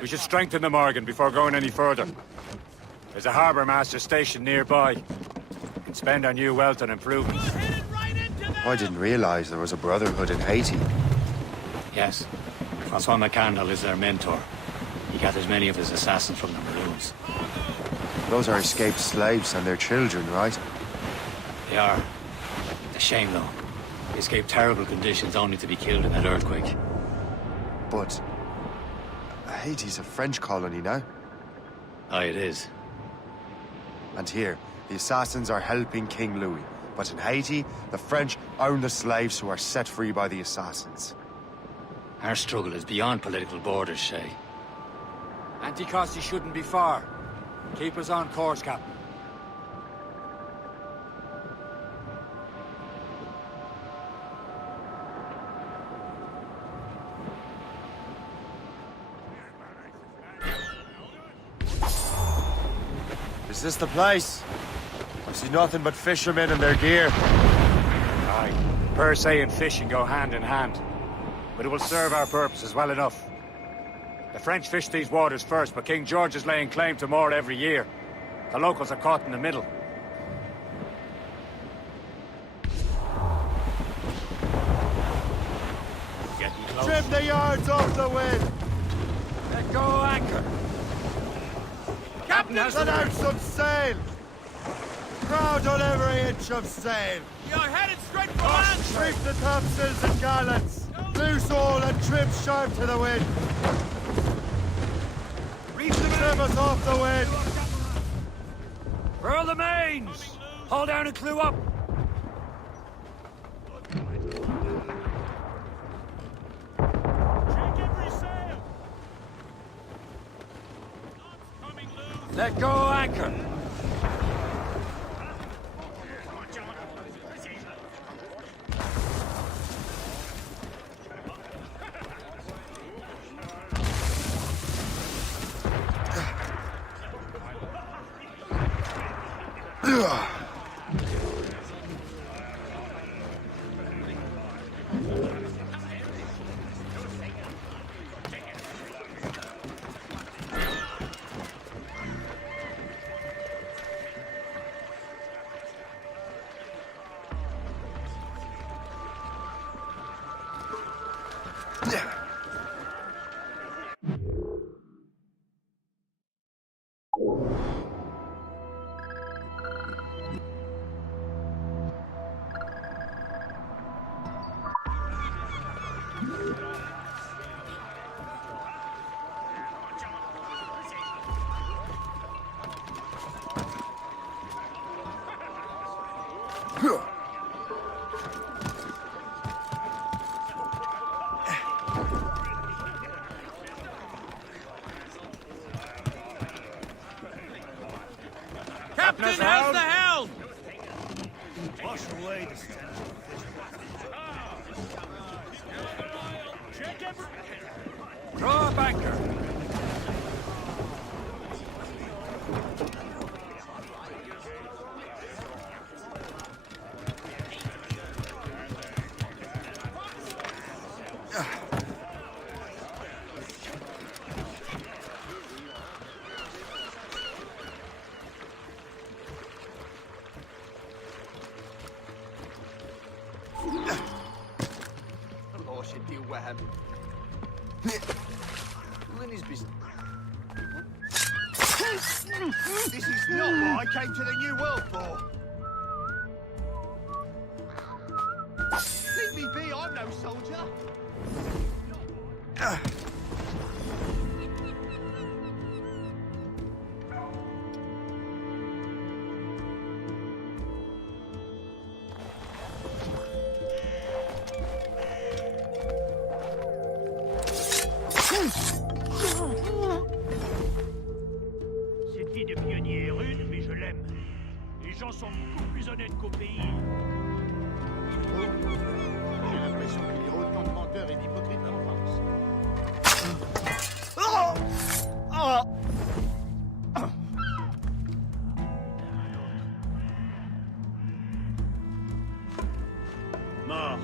We should strengthen the Morgan before going any further. There's a harbour master stationed nearby. We can spend our new wealth on improvements. I didn't realize there was a brotherhood in Haiti. Yes. Francois McCandle is their mentor. He gathers many of his assassins from the Maroons. Those are escaped slaves and their children, right? They are. A shame, though. They escaped terrible conditions only to be killed in that earthquake. But Haiti's a French colony now. Aye, it is. And here, the assassins are helping King Louis. But in Haiti, the French own the slaves who are set free by the assassins. Our struggle is beyond political borders, Shay. Anticosti shouldn't be far. Keep us on course, Captain. Is this the place? I see nothing but fishermen and their gear. Aye. Per se and fishing go hand in hand. But it will serve our purposes well enough. The French fish these waters first, but King George is laying claim to more every year. The locals are caught in the middle. Getting close. Trim the yards off the wind! Let go anchor! Captain has Let out some sail! Crowd on every inch of sail! You're headed straight for land! Reef the topsails and gallants! Loose all and trim sharp to the wind! Trim us off the wind! Furl the mains! Hold down and clew up! Let go anchor! Captain, how's the helm? Wash away the stench. Throw up anchor. This is not what I came to the New World for! Leave me be, I'm no soldier! Cette vie de pionnier est rude, mais je l'aime. Les gens sont beaucoup plus honnêtes qu'au pays. J'ai l'impression qu'il y a autant de menteurs et d'hypocrites en France. Mort.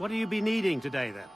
What do you be needing today, then?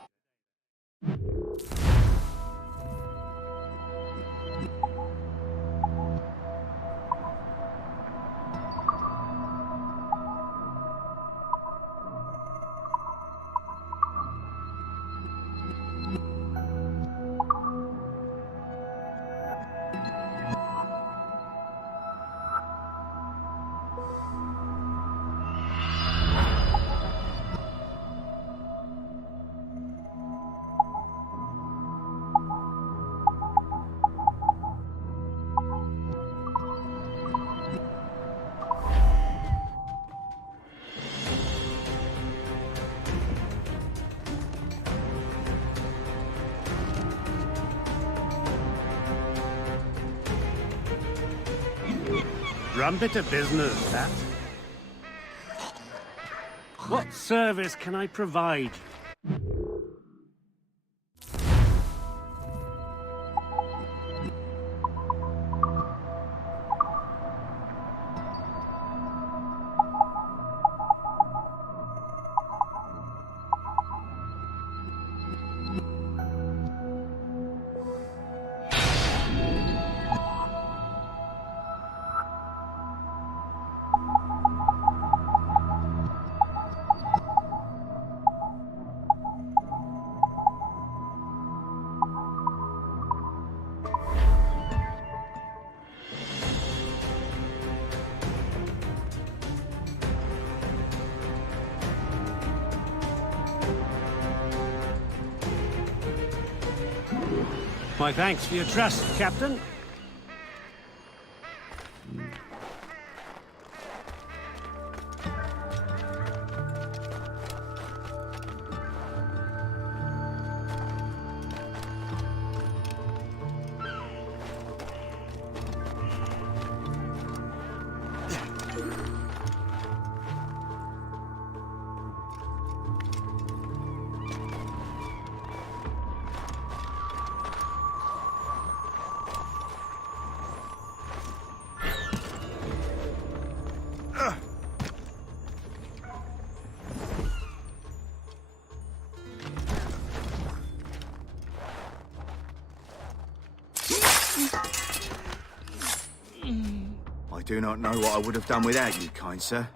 Rum bit of business, that. What service can I provide? My thanks for your trust, Captain. I do not know what I would have done without you, kind sir.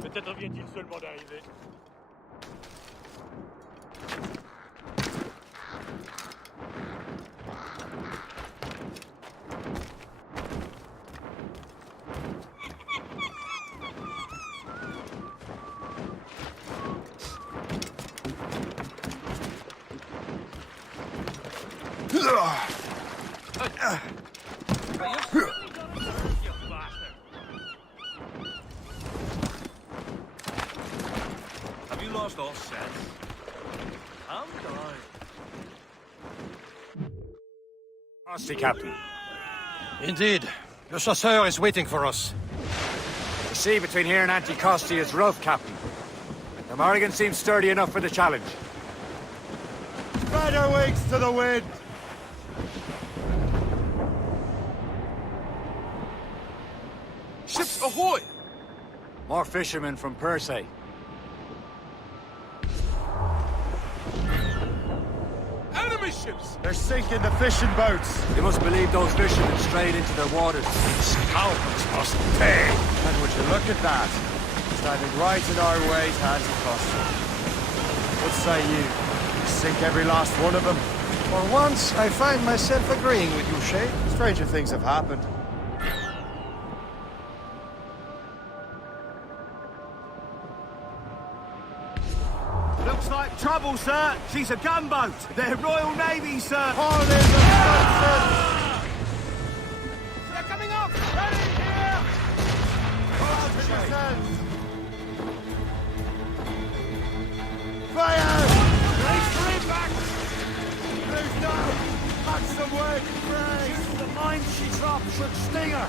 Peut-être vient-il seulement d'arriver. Have you lost all sense? Calm down. Frosty, Captain. Indeed. Le chasseur is waiting for us. The sea between here and Anticosti is rough, Captain. The Morrigan seems sturdy enough for the challenge. Spread our wings to the wind! Ships ahoy! More fishermen from Persay. Enemy ships! They're sinking the fishing boats! You must believe those fishermen strayed into their waters. Scoundrels must pay! And would you look at that? Standing right in our way to Anticosti. What say you? Sink every last one of them? For once, I find myself agreeing with you, Shay. Stranger things have happened. Looks like trouble, sir. She's a gunboat. They're Royal Navy, sir. Oh, there's a They're coming up. Ready here. Fire! Race back. Move now! Back some way! Brace! The mine she dropped should sting her.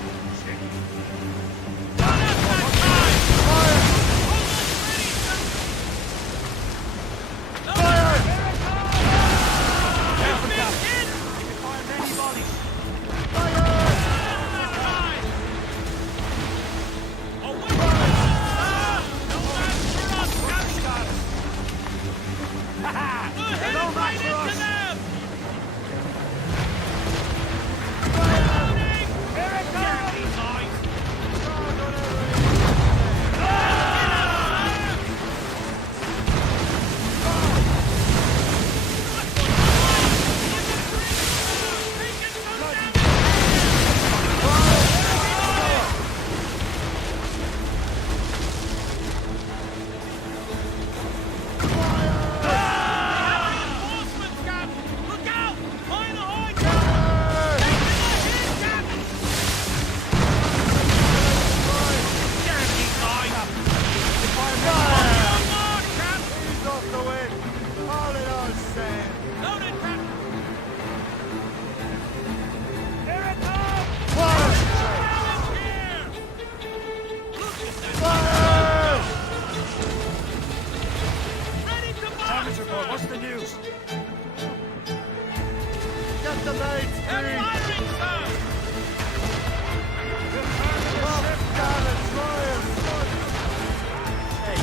Let the mates They're firing, sir!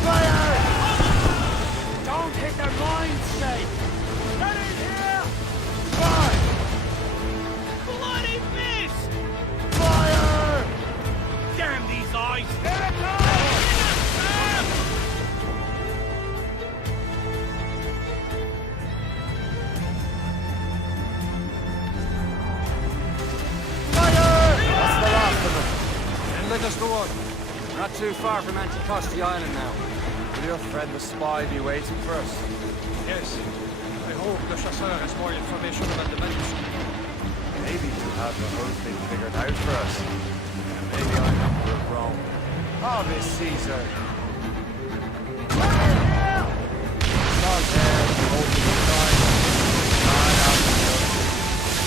Fire! Don't hit their lines, Shay! Get in here! Fire! Bloody miss! Fire! Damn these eyes! Here it comes! That's the last of them. Then let us go on. We're not too far from Anticosti Island now. Will your friend the spy be waiting for us? Yes. I hope the chasseur has more information about the manuscript. Maybe he'll have the whole thing figured out for us. And maybe I'm not wrong. Oh, Miss Caesar. It's not there, holding the time. Man out the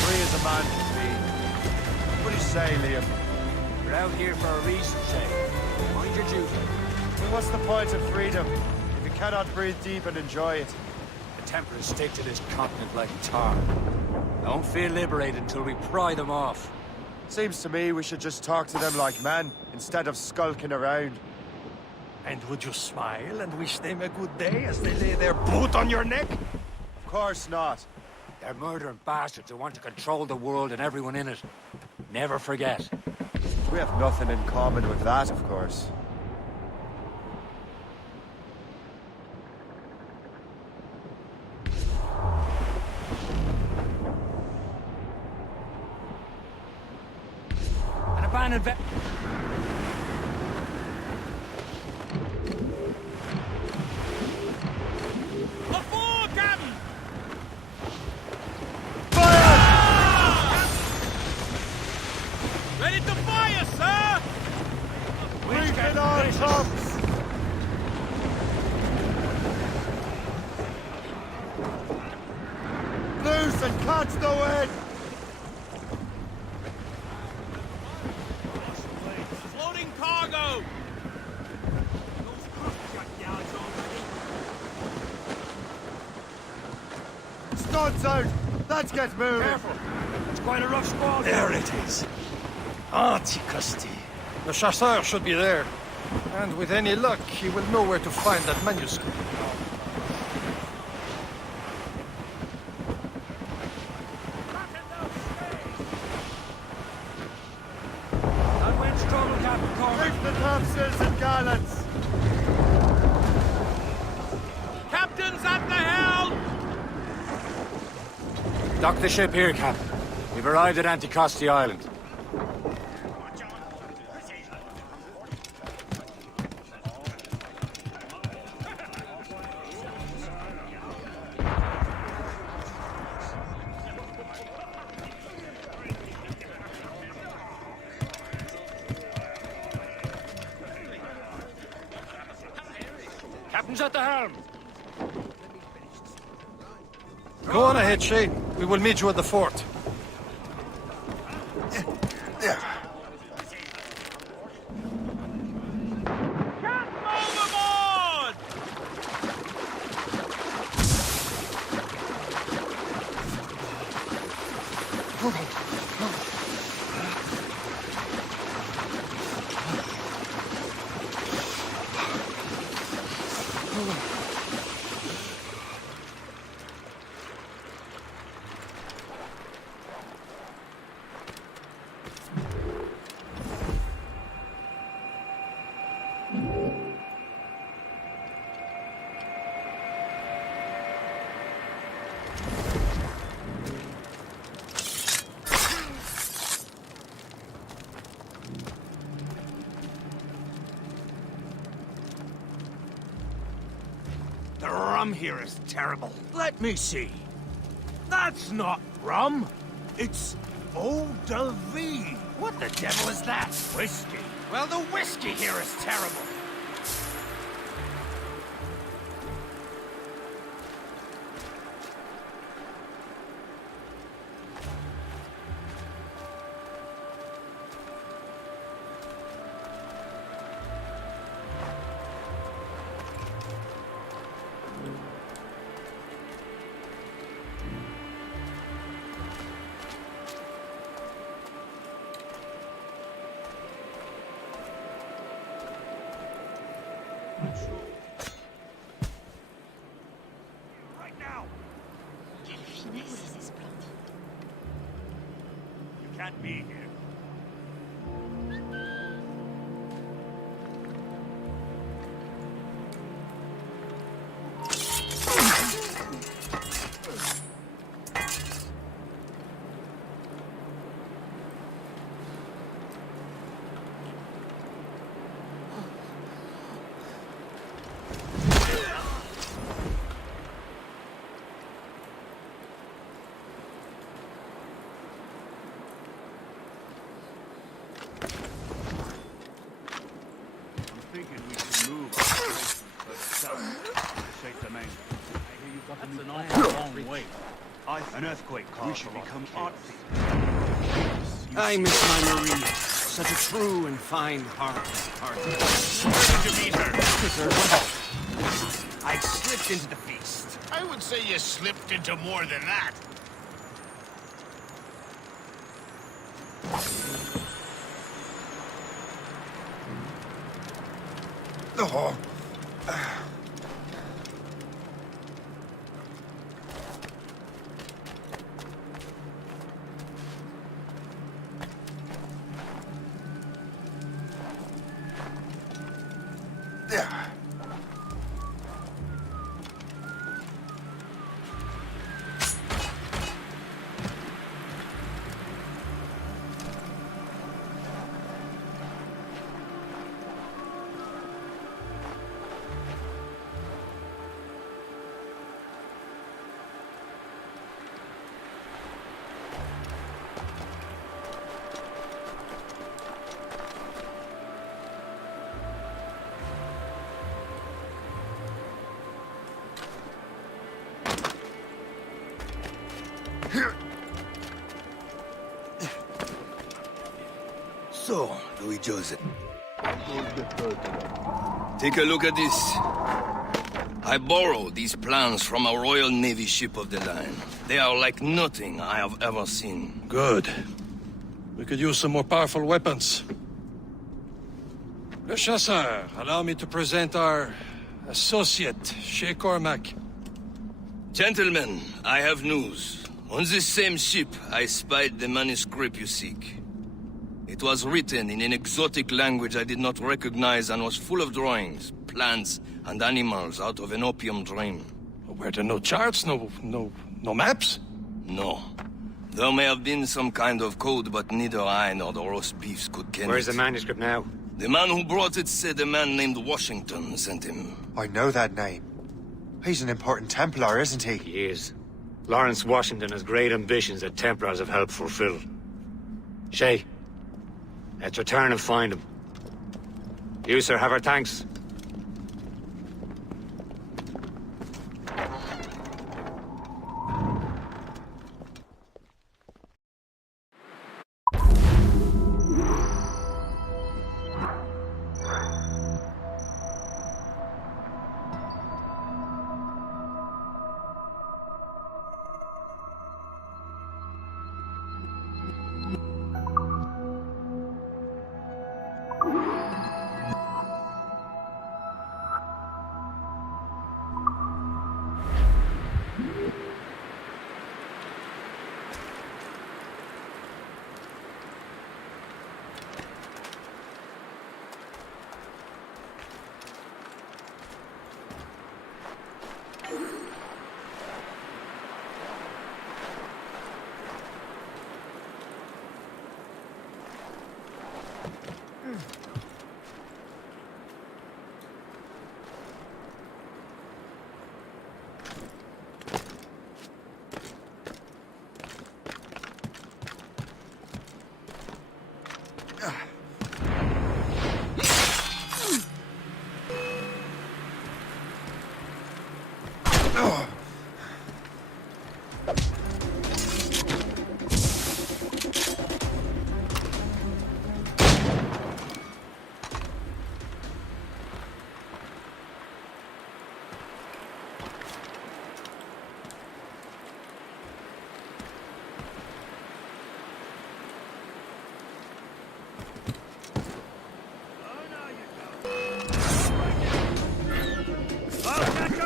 free as a man can be. What do you say, Liam? We're out here for a reason, Shay. Mind your duty. Well, what's the point of freedom if you cannot breathe deep and enjoy it? The Templars stick to this continent like tar. Don't feel liberated until we pry them off. Seems to me we should just talk to them like men, instead of skulking around. And would you smile and wish them a good day as they lay their boot on your neck? Of course not. They're murdering bastards who want to control the world and everyone in it. Never forget. We have nothing in common with that, of course. An abandoned Aboard, Captain! Ready to fire, sir! Briefing on tops! Loose and catch the wind! Loading cargo! Studs out! Let's get moving! Careful! It's quite a rough squall. There it is. Anticosti. The chasseur should be there. And with any luck, he will know where to find that manuscript. That wind's trouble, Captain Cormac. Reef the topsails and gallants! Captain's at the helm! Dock the ship here, Captain. We've arrived at Anticosti Island. Captain's at the helm. Go on ahead, Shay. We will meet you at the fort. Overboard! The rum here is terrible. Let me see. That's not rum. It's eau de vie. What the devil is that? Whiskey. Well, the whiskey here is terrible. can't be here. Thinking we should move our operations further south to shape the main. I hear you got that's an awful long way. An earthquake we should become artsy. I miss my Marie. Such a true and fine heart. Where did you meet her? I slipped into the feast. I would say you slipped into more than that. Oh. So, Louis Joseph. Take a look at this. I borrowed these plans from a Royal Navy ship of the line. They are like nothing I have ever seen. Good. We could use some more powerful weapons. Le Chasseur, allow me to present our associate, Shay Cormac. Gentlemen, I have news. On this same ship, I spied the manuscript you seek. It was written in an exotic language I did not recognize and was full of drawings, plants, and animals out of an opium dream. Were there no charts, no maps? No. There may have been some kind of code, but neither I nor the roast beefs could ken Where's it. the manuscript now? The man who brought it said a man named Washington sent him. I know that name. He's an important Templar, isn't he? He is. Lawrence Washington has great ambitions that Templars have helped fulfill. Shay, let's return and find him. You, sir, have our thanks.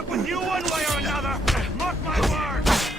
With you one way or another! Mark my words!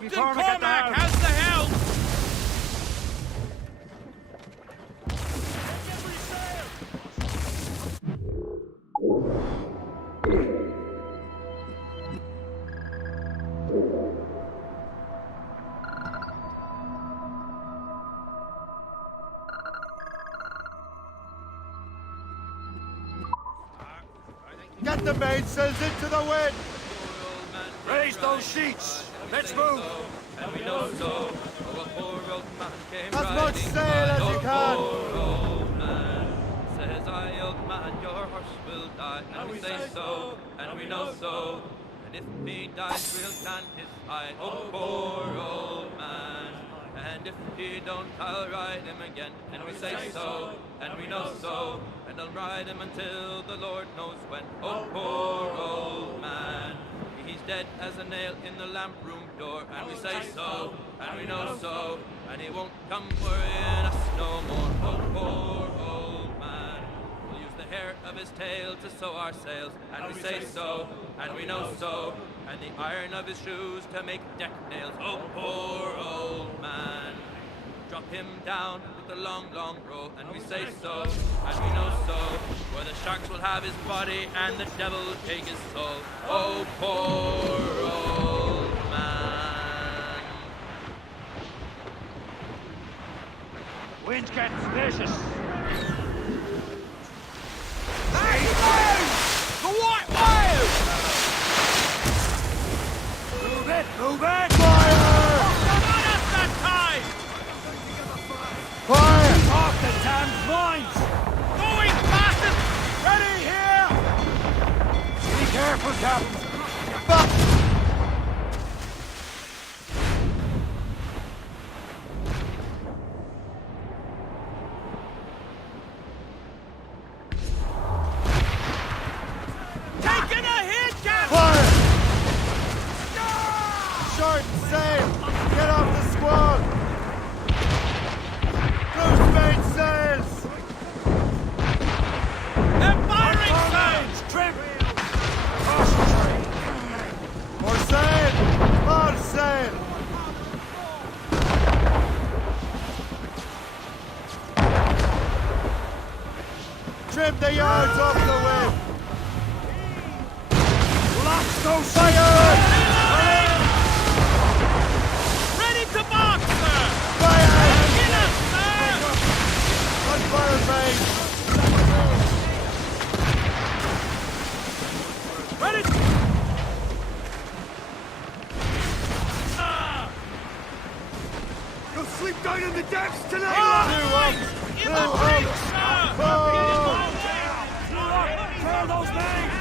Captain Cormac has the helm! Get the mainsails into the wind! Raise those sheets! Let's move! And we know so. Oh, a poor old man came As much sail as you can! Poor old man says, I, old man, your horse will die. And we say so, and we know so. And if he dies, we'll stand his side. Oh, poor old man. And if he don't, I'll ride him again. And we say so, and we know so. And I'll ride him until the Lord knows when. Oh, poor old man. He's dead as a nail in the lamp room door. And we say so, and we know so. And he won't come worrying us no more. Oh, poor old man. We'll use the hair of his tail to sew our sails. And we say so, and we know so. And the iron of his shoes to make deck nails. Oh, poor old man. Drop him down with the long, long row. And we say so, and we know so. Where the sharks will have his body and the devil will take his soul. Oh, poor old man. Wind's getting vicious. Hey! The white whale! Move it! Move it! Fire! Not at that time! Fire! Off the damn mines! Going fastest! Ready here! Be careful, Captain. Taking a hit, Captain! Fire! Short sail! Get off the squall! Close mainsails! They're firing signs! Trim! More sail! More sail! Trim the yards off the wind! Lock those Fire! Ready to box, sir! Fire! In us, sir! On fire range! Ready! You'll sleep down in the decks tonight! In the breach, sir! Clear those names!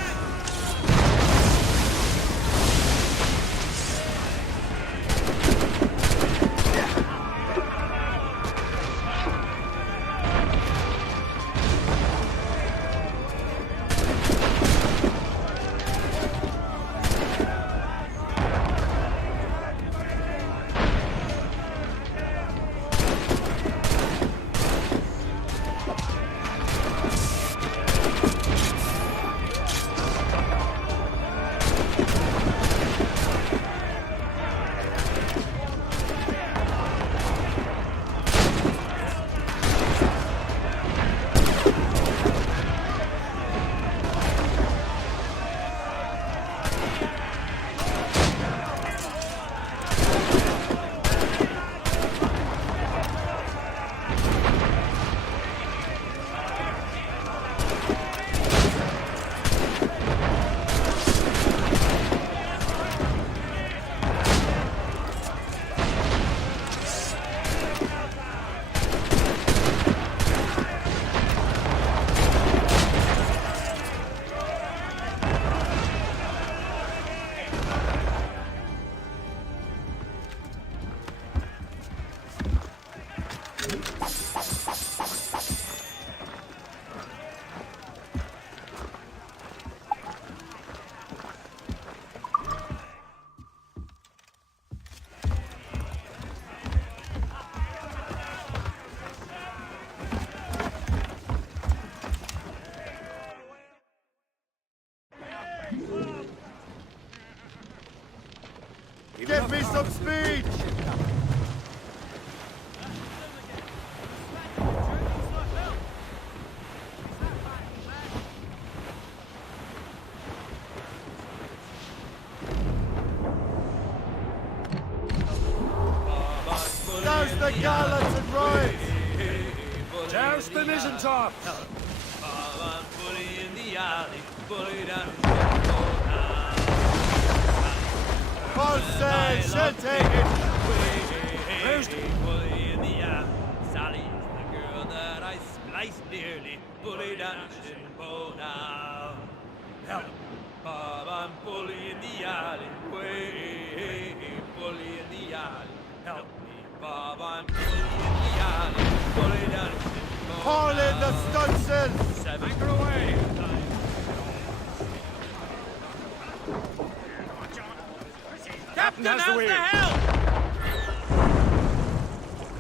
Give me some speed! Douse the gallants and royals! Douse the mizzentops! Bully in the alley, bully down Corsair, shall take it! Bully in the alley, Sally is the girl that I spliced dearly. Bully down Shinbo now. Help! Bob, I'm bully in the alley. Way, bully in the alley. Help me, Bob, I'm bully in the alley. Bully down Shinbo Haul in the stunsail! 7 anchor away! Captain has the wheel!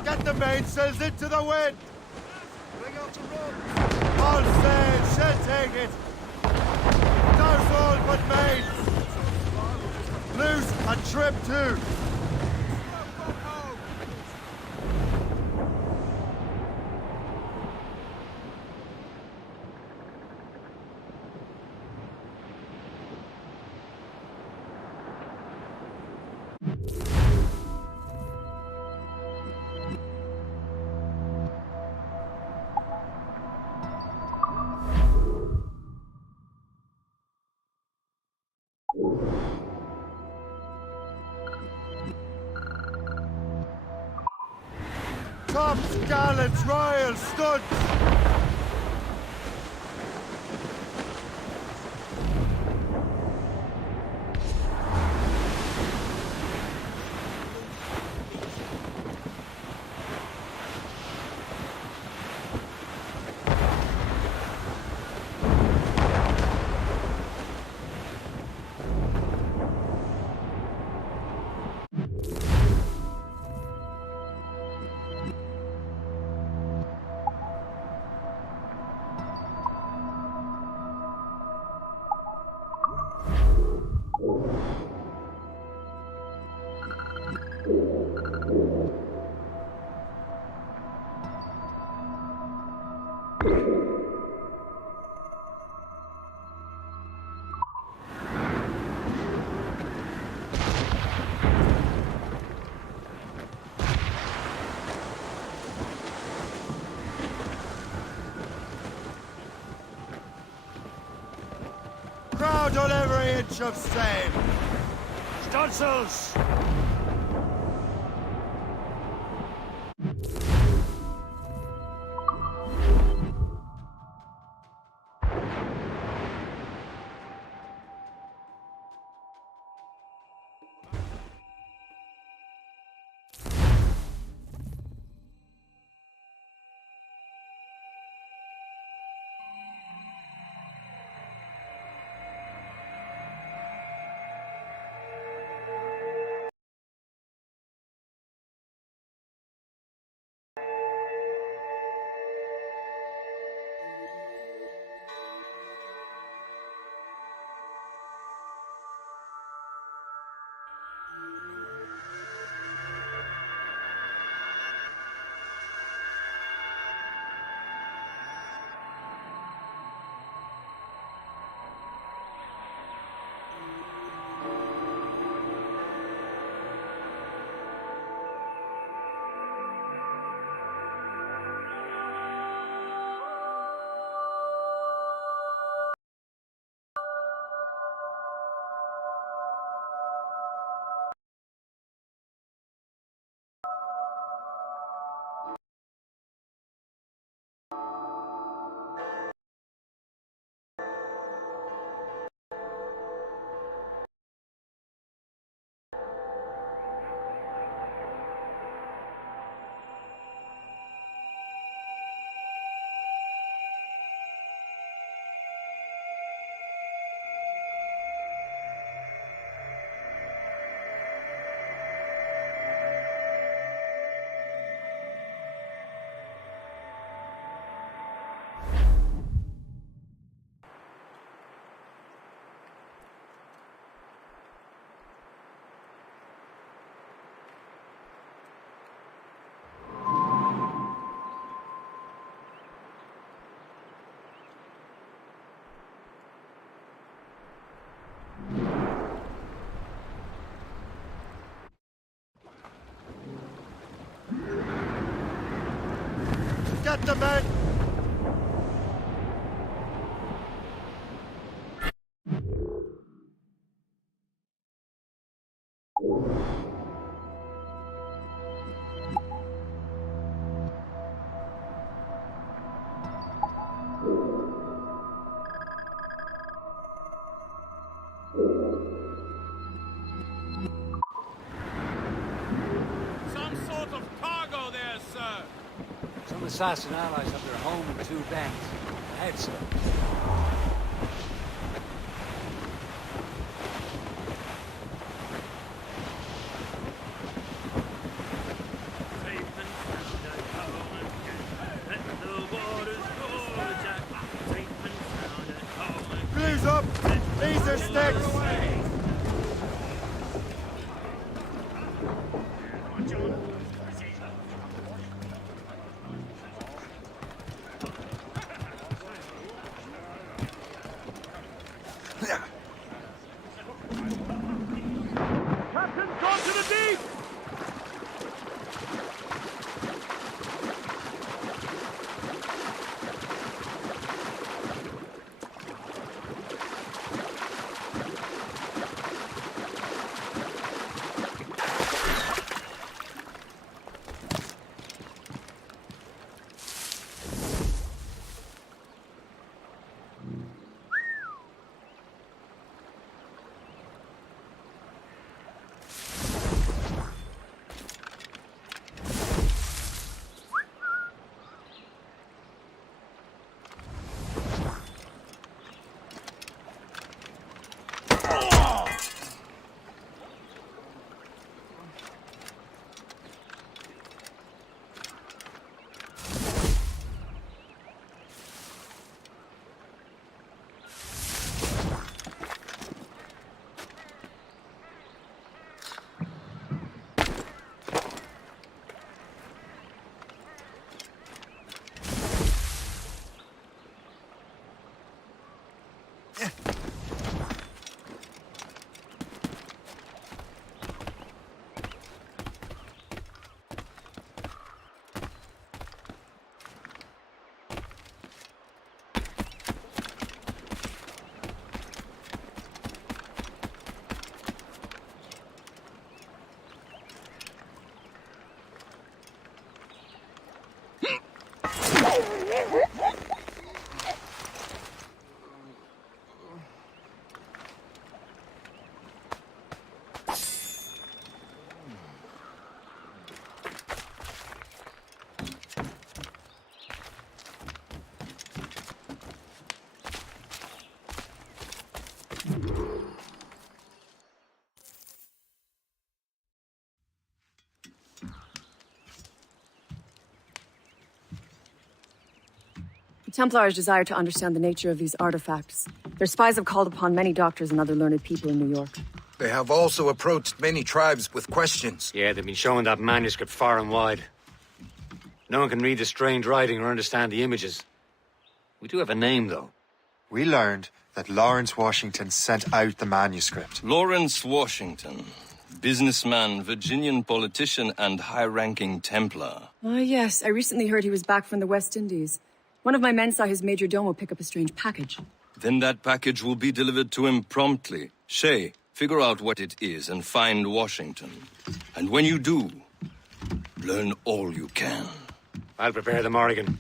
Get the mainsails into the wind! Bring out the rope! All sail, shall take it! Douse all but main! Loose and trim too! Tops, gallants, royals, studs! Crowd on every inch of sail! Stunsails! got the men! Some sort of cargo there, sir. Some assassin allies have their home in 2 bends. Ahead, sir. Blues up! These are sticks! Captain, gone to the deep! The Templars desire to understand the nature of these artifacts. Their spies have called upon many doctors and other learned people in New York. They have also approached many tribes with questions. Yeah, they've been showing that manuscript far and wide. No one can read the strange writing or understand the images. We do have a name, though. We learned that Lawrence Washington sent out the manuscript. Lawrence Washington. Businessman, Virginian politician, and high-ranking Templar. Ah, yes. I recently heard he was back from the West Indies. One of my men saw his major domo pick up a strange package. Then that package will be delivered to him promptly. Shay, figure out what it is and find Washington. And when you do, learn all you can. I'll prepare the Morrigan.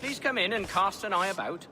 Please come in and cast an eye about.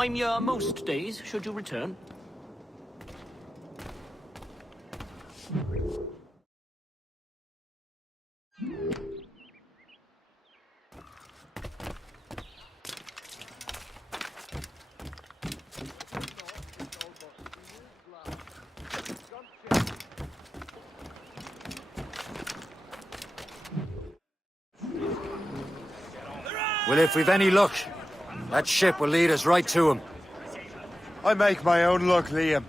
I'm here most days, should you return. Well, if we've any luck, that ship will lead us right to him. I make my own luck, Liam.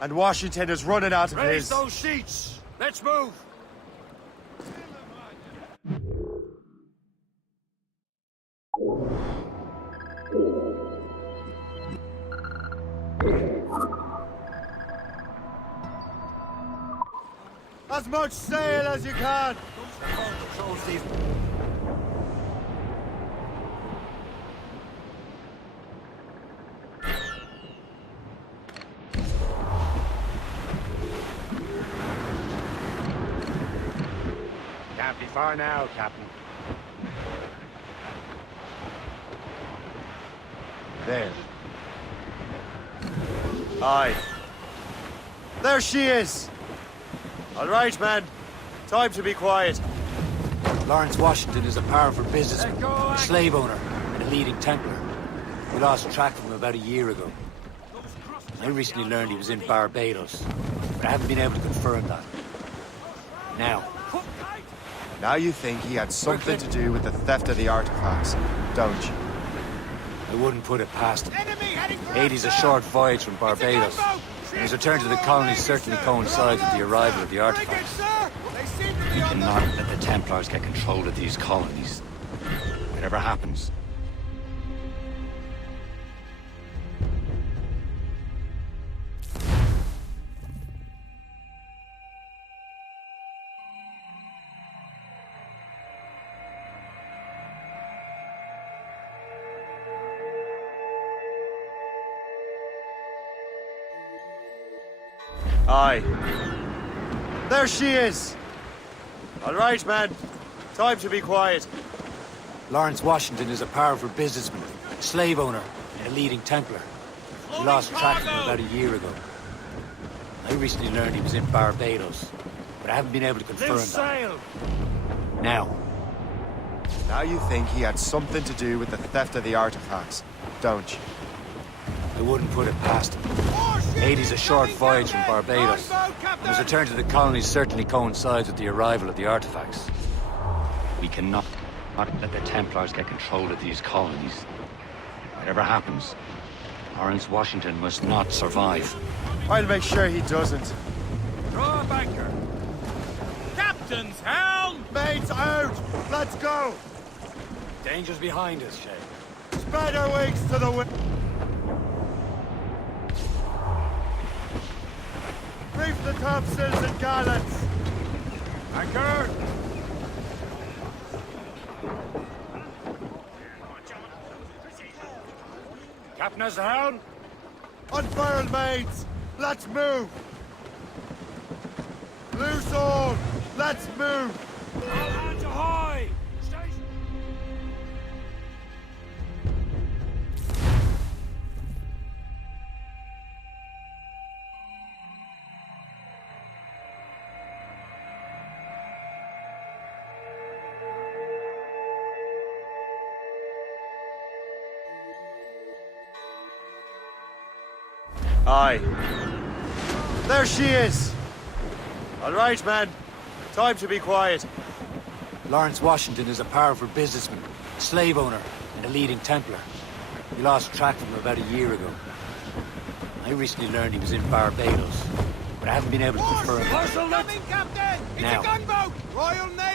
And Washington is running out of Raise his. those sheets! Let's move! As much sail as you can! Can't be far now, Captain. There. Aye. There she is! All right, man. Time to be quiet. Lawrence Washington is a powerful businessman, a slave owner, and a leading Templar. We lost track of him about a year ago. I recently learned he was in Barbados, but I haven't been able to confirm that. Now you think he had something to do with the theft of the artifacts, don't you? I wouldn't put it past him. 80's a short voyage from Barbados, and his return to the colonies certainly coincides with the arrival of the artifacts. We cannot let the Templars get control of these colonies. Whatever happens. Aye. There she is! All right, man. Time to be quiet. Lawrence Washington is a powerful businessman, slave owner, and a leading Templar. We lost track of him about a year ago. I recently learned he was in Barbados, but I haven't been able to confirm that. Now you think he had something to do with the theft of the artifacts, don't you? I wouldn't put it past him. 80's a short voyage from Barbados, and his return to the colonies certainly coincides with the arrival of the artifacts. We cannot let the Templars get control of these colonies. Whatever happens, Lawrence Washington must not survive. I'll make sure he doesn't. Throw up anchor! Captain's helm! Mates out! Let's go! Danger's behind us, Shay. Spread our wings to the wind! Reef the topsails and gallants! Anchor! Captain has the helm. Unfurl, mates! Let's move! Loose all! Let's move! All hands ahoy! Station! Aye. There she is! All right, man. Time to be quiet. Lawrence Washington is a powerful businessman, slave owner, and a leading Templar. We lost track of him about a year ago. I recently learned he was in Barbados, but I haven't been able to confirm it.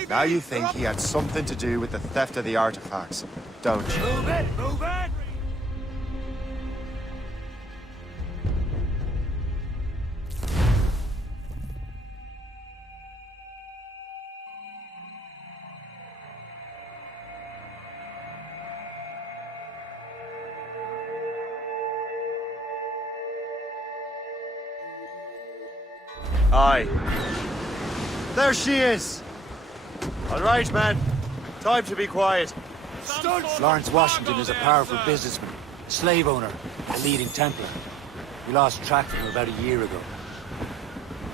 Now you think he had something to do with the theft of the artifacts, don't you? Move it! Move it! Aye. There she is! All right, man. Time to be quiet. Lawrence Washington is a powerful businessman, slave owner, a leading Templar. We lost track of him about a year ago.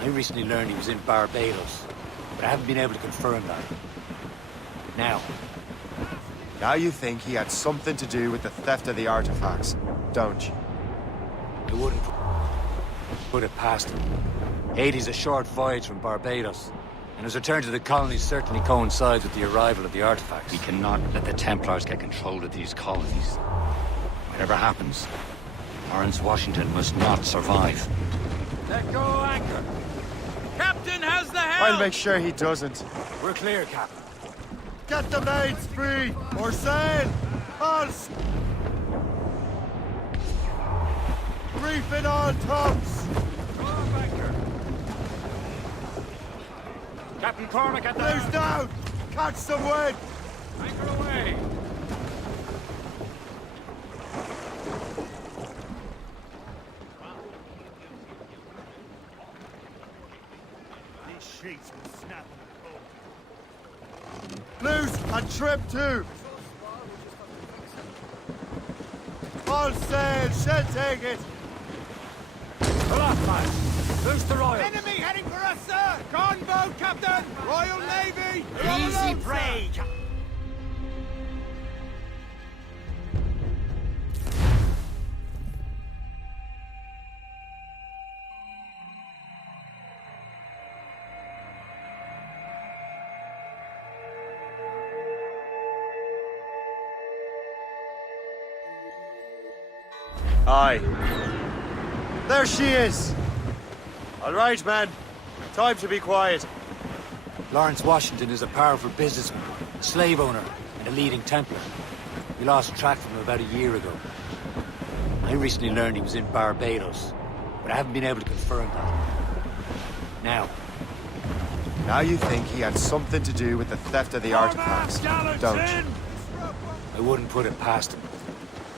I recently learned he was in Barbados, but I haven't been able to confirm that. Now you think he had something to do with the theft of the artifacts, don't you? I wouldn't put it past him. Haiti's a short voyage from Barbados, and his return to the colonies certainly coincides with the arrival of the artifacts. We cannot let the Templars get control of these colonies. Whatever happens, Lawrence Washington must not survive. Let go anchor. Captain, how's the helm? I'll make sure he doesn't. We're clear, Captain. Get the maids free, or sail! All reefing all tops! Captain Cormac at the... Blues down! Catch some wind! Anchor away! These sheets will snap. Loose and trim too! All sail, she'll take it! Pull off, man. Loose the royal. Enemy heading for us, sir! Gunboat, Captain! Royal Navy! Easy prey. Aye. There she is! All right, man. Time to be quiet. Lawrence Washington is a powerful businessman, a slave owner, and a leading Templar. We lost track of him about a year ago. I recently learned he was in Barbados, but I haven't been able to confirm that. Now you think he had something to do with the theft of the artifacts, don't you? I wouldn't put it past him.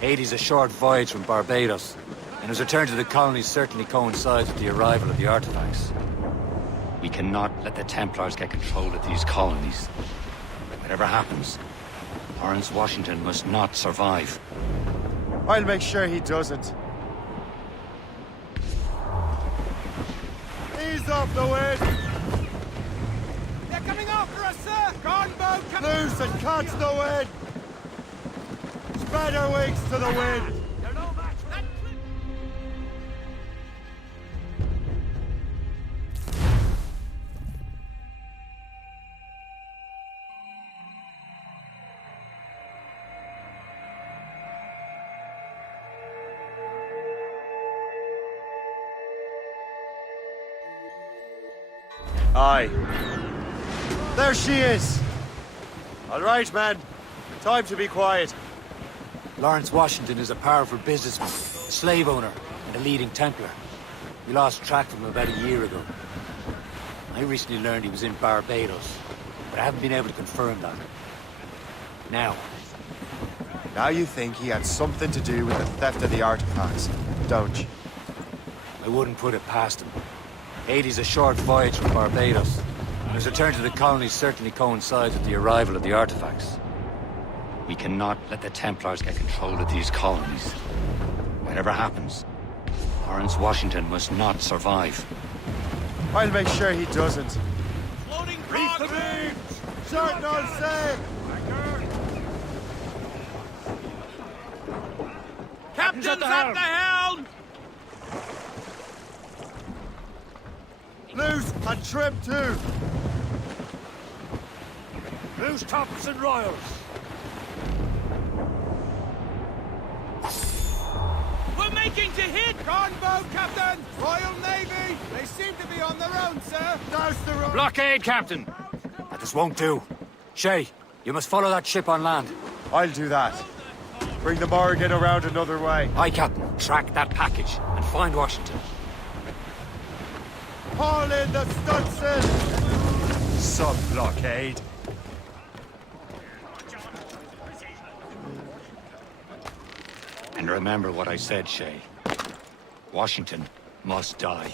Haiti's a short voyage from Barbados, and his return to the colonies certainly coincides with the arrival of the artifacts. We cannot let the Templars get control of these colonies. Whatever happens, Lawrence Washington must not survive. I'll make sure he doesn't. Ease off the wind! They're coming after us, sir! Gunboat, Captain! Loose and catch the wind! Spread her wings to the wind! Aye. There she is! All right, man. Time to be quiet. Lawrence Washington is a powerful businessman, a slave owner, and a leading Templar. We lost track of him about a year ago. I recently learned he was in Barbados, but I haven't been able to confirm that. Now you think he had something to do with the theft of the artifacts, don't you? I wouldn't put it past him. Haiti's a short voyage from Barbados, and his return to the colonies certainly coincides with the arrival of the artifacts. We cannot let the Templars get control of these colonies. Whatever happens, Lawrence Washington must not survive. I'll make sure he doesn't. Floating Reef the beams! Short on sail! Captain's at the helm! Loose and trim too! Loose tops and royals. We're making to hit! Gunboat, Captain! Royal Navy! They seem to be on their own, sir! Douse the road! Blockade, Captain. This won't do. Shay, you must follow that ship on land. I'll do that. Bring the Morrigan around another way. Aye, Captain. Track that package and find Washington. Haul in the stunsail! Sub-blockade. And remember what I said, Shay. Washington must die.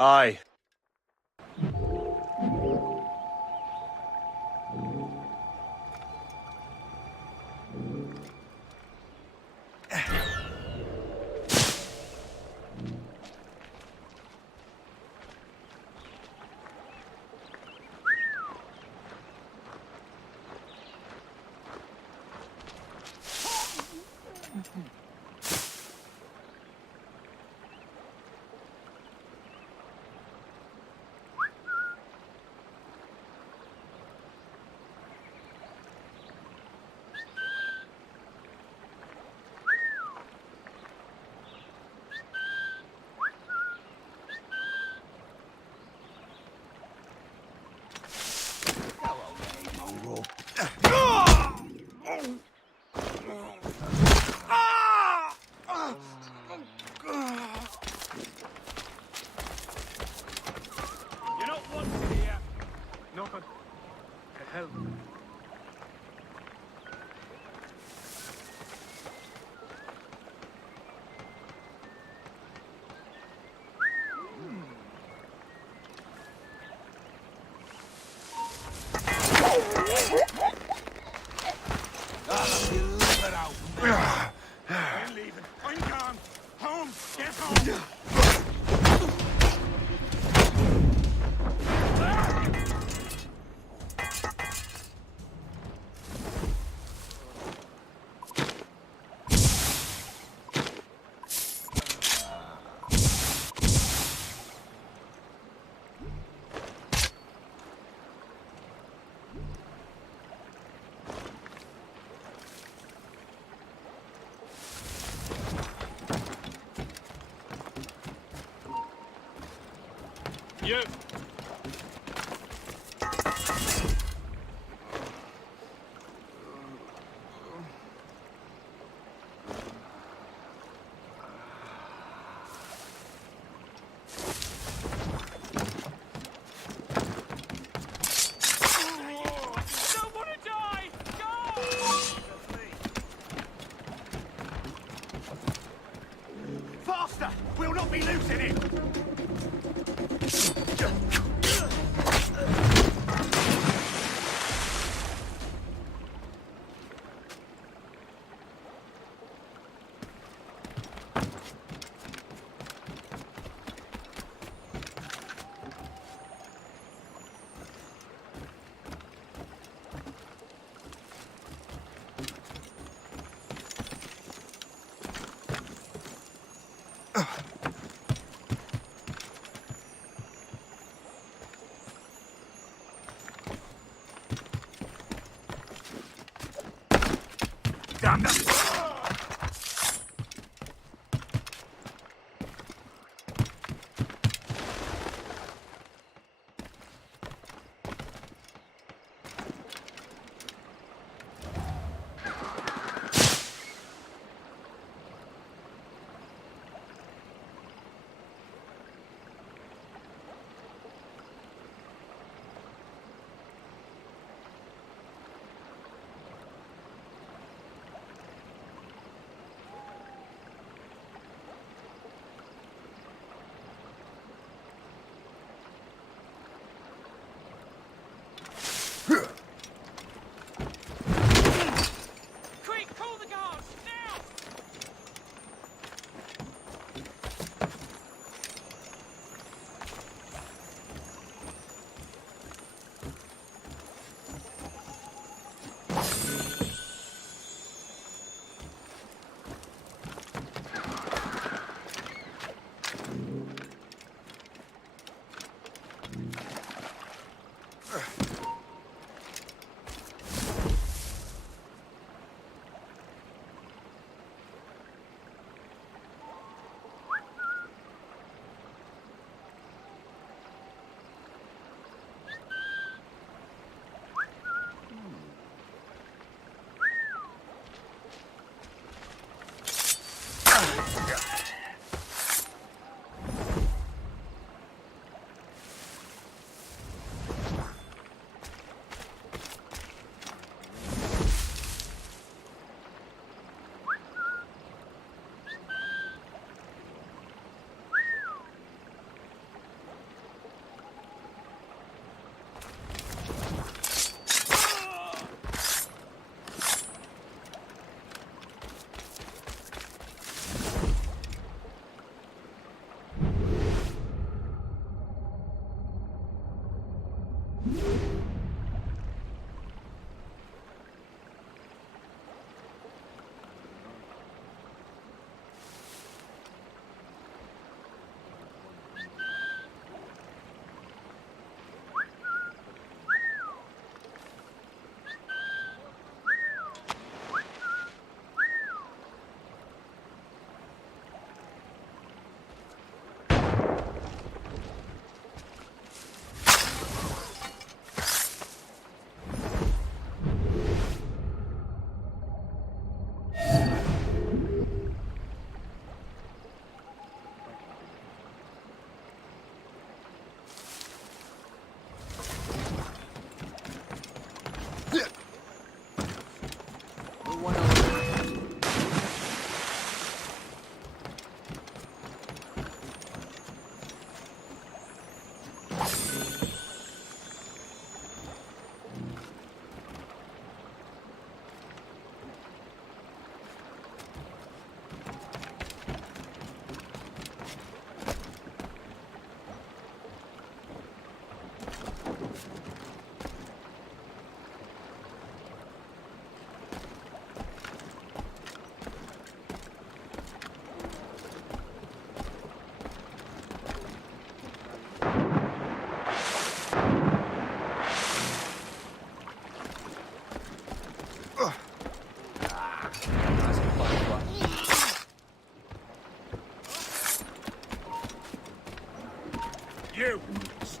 Aye. You're not wanted here. Nothing. The hell. You leave it out. I'm leaving. I'm gone. Home. Get home. You. Don't want to die! Go! Faster! We'll not be losing it! Damn that!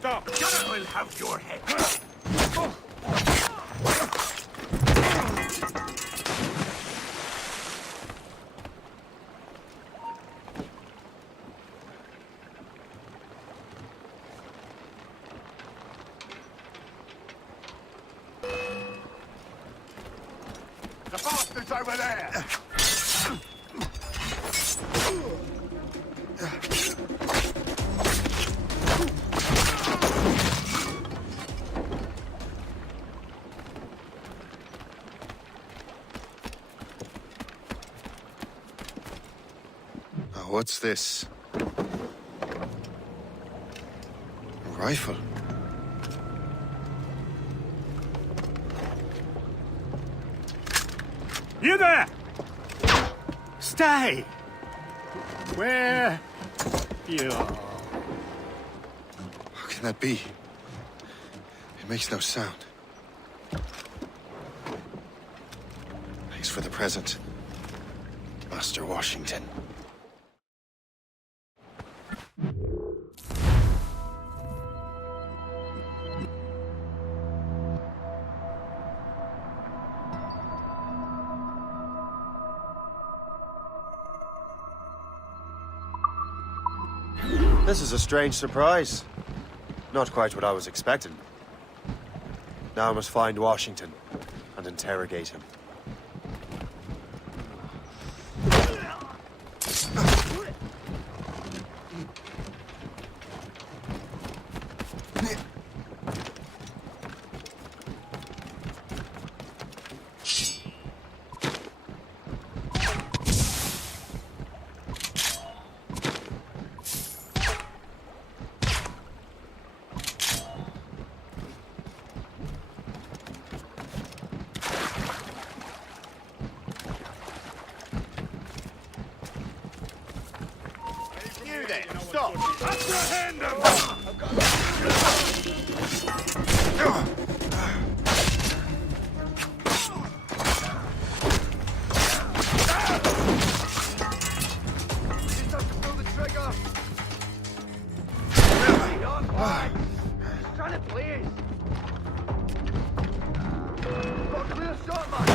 stop! I'll have your head. The bastard's over there! What's this? A rifle? You there! Stay! Where you are? How can that be? It makes no sound. Thanks for the present, Master Washington. This is a strange surprise. Not quite what I was expecting. Now I must find Washington and interrogate him. You then, stop! Apprehend him! Just have to pull the trigger! Trying to please! Got a clear shot, man!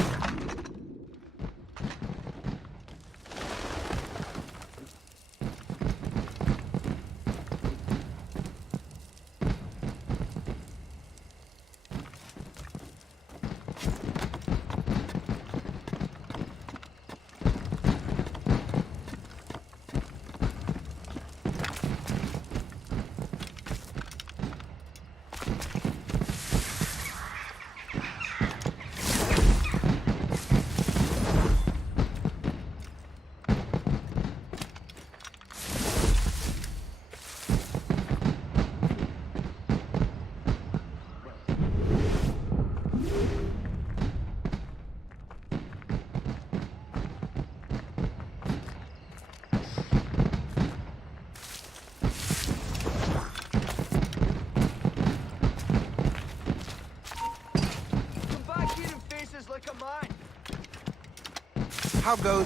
How goes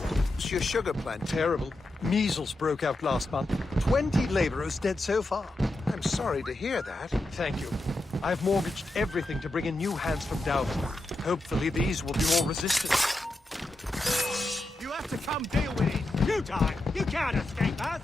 your sugar plant? Terrible. Measles broke out last month. 20 laborers dead so far. I'm sorry to hear that. Thank you. I've mortgaged everything to bring in new hands from Naval. Hopefully these will be more resistant. You have to come deal with it! You die! You can't escape us!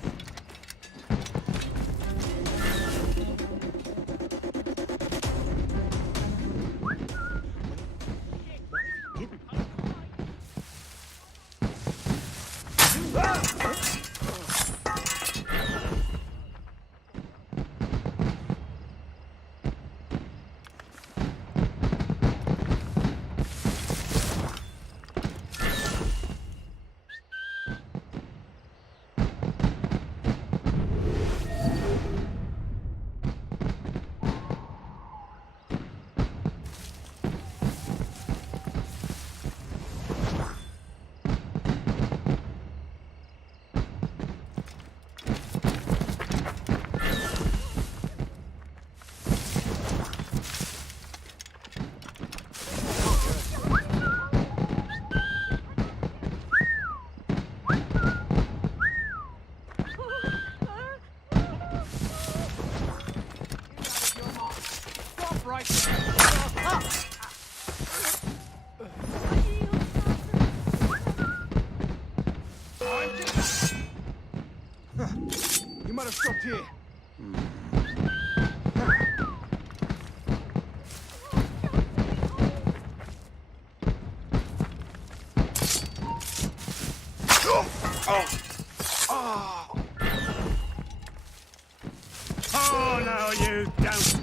might have stopped here. Oh, no, you don't.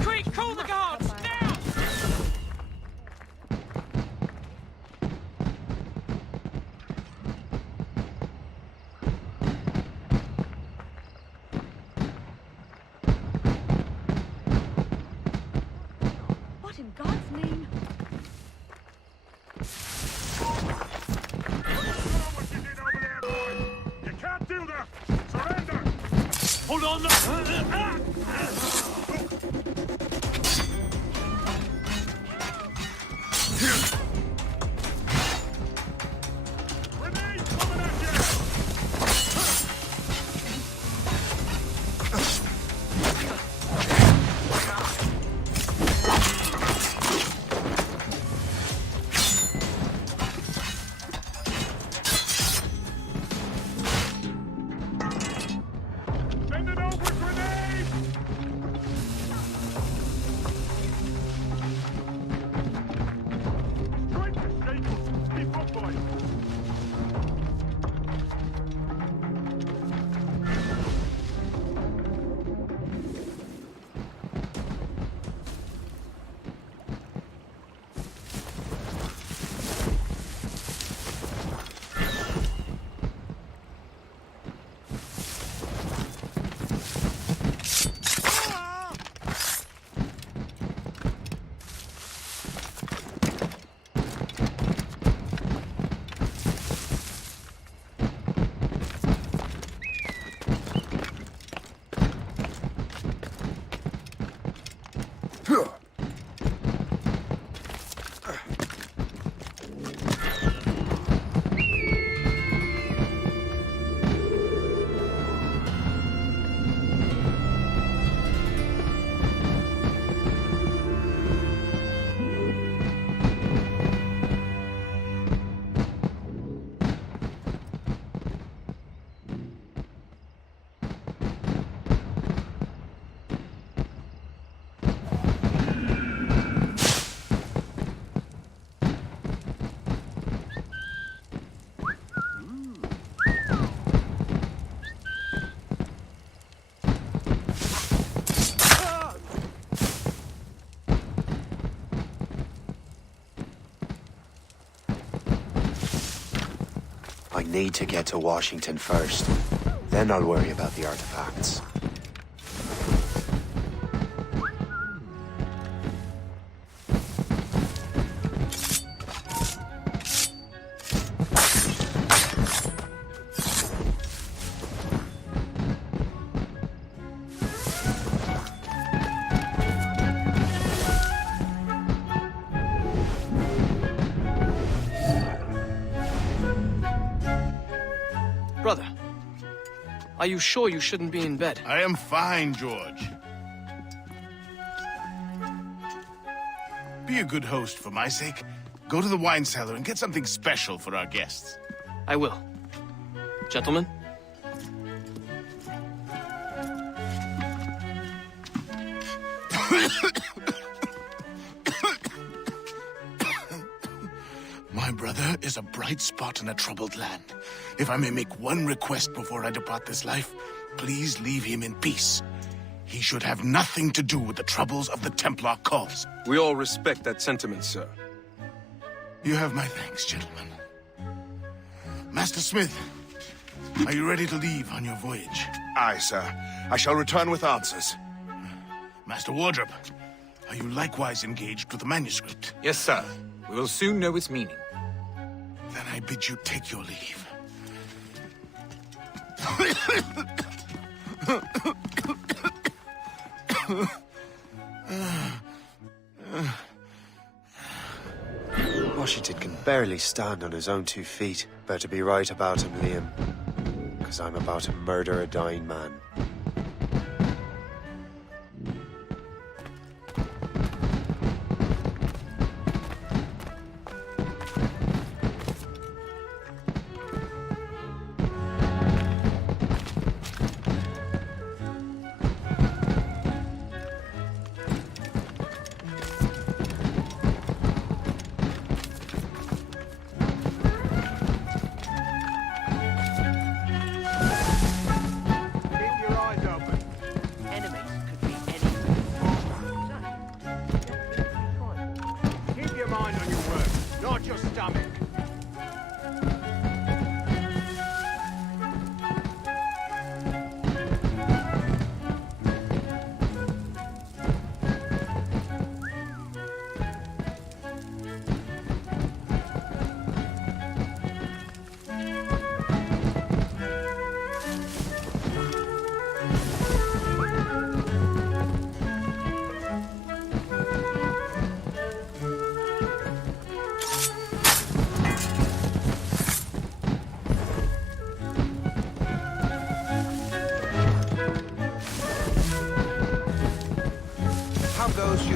Quick, call the guards! Now! What in God's name? You can't do that! Surrender! Hold on! I need to get to Washington first. Then I'll worry about the artifacts. Brother, are you sure you shouldn't be in bed? I am fine, George. Be a good host for my sake. Go to the wine cellar and get something special for our guests. I will. Gentlemen? My brother is a bright spot in a troubled land. If I may make one request before I depart this life, please leave him in peace. He should have nothing to do with the troubles of the Templar cause. We all respect that sentiment, sir. You have my thanks, gentlemen. Master Smith, are you ready to leave on your voyage? Aye, sir. I shall return with answers. Master Wardrop, are you likewise engaged with the manuscript? Yes, sir. We will soon know its meaning. Then I bid you take your leave. Washington can barely stand on his own 2 feet. Better be right about him, Liam. Because I'm about to murder a dying man.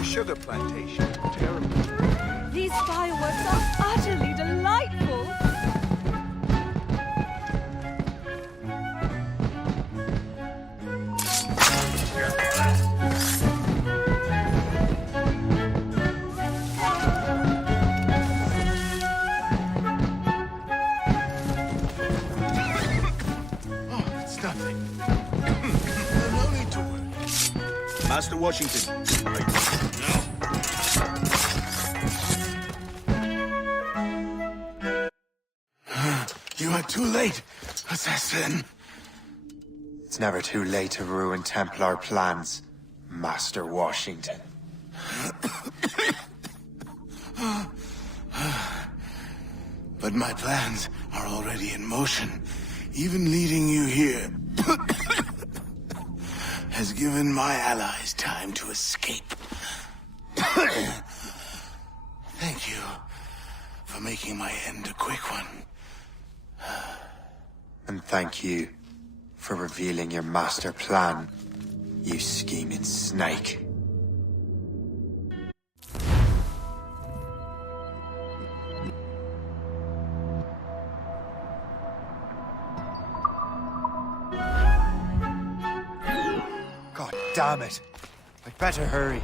Sugar plantation. Terrible. These fireworks are utterly delightful. Oh, it's nothing. No need to worry. Master Washington. You are too late, assassin. It's never too late to ruin Templar plans, Master Washington. But my plans are already in motion. Even leading you here has given my allies time to escape. Thank you for making my end a quick one. And thank you for revealing your master plan, you scheming snake. God damn it. I'd better hurry.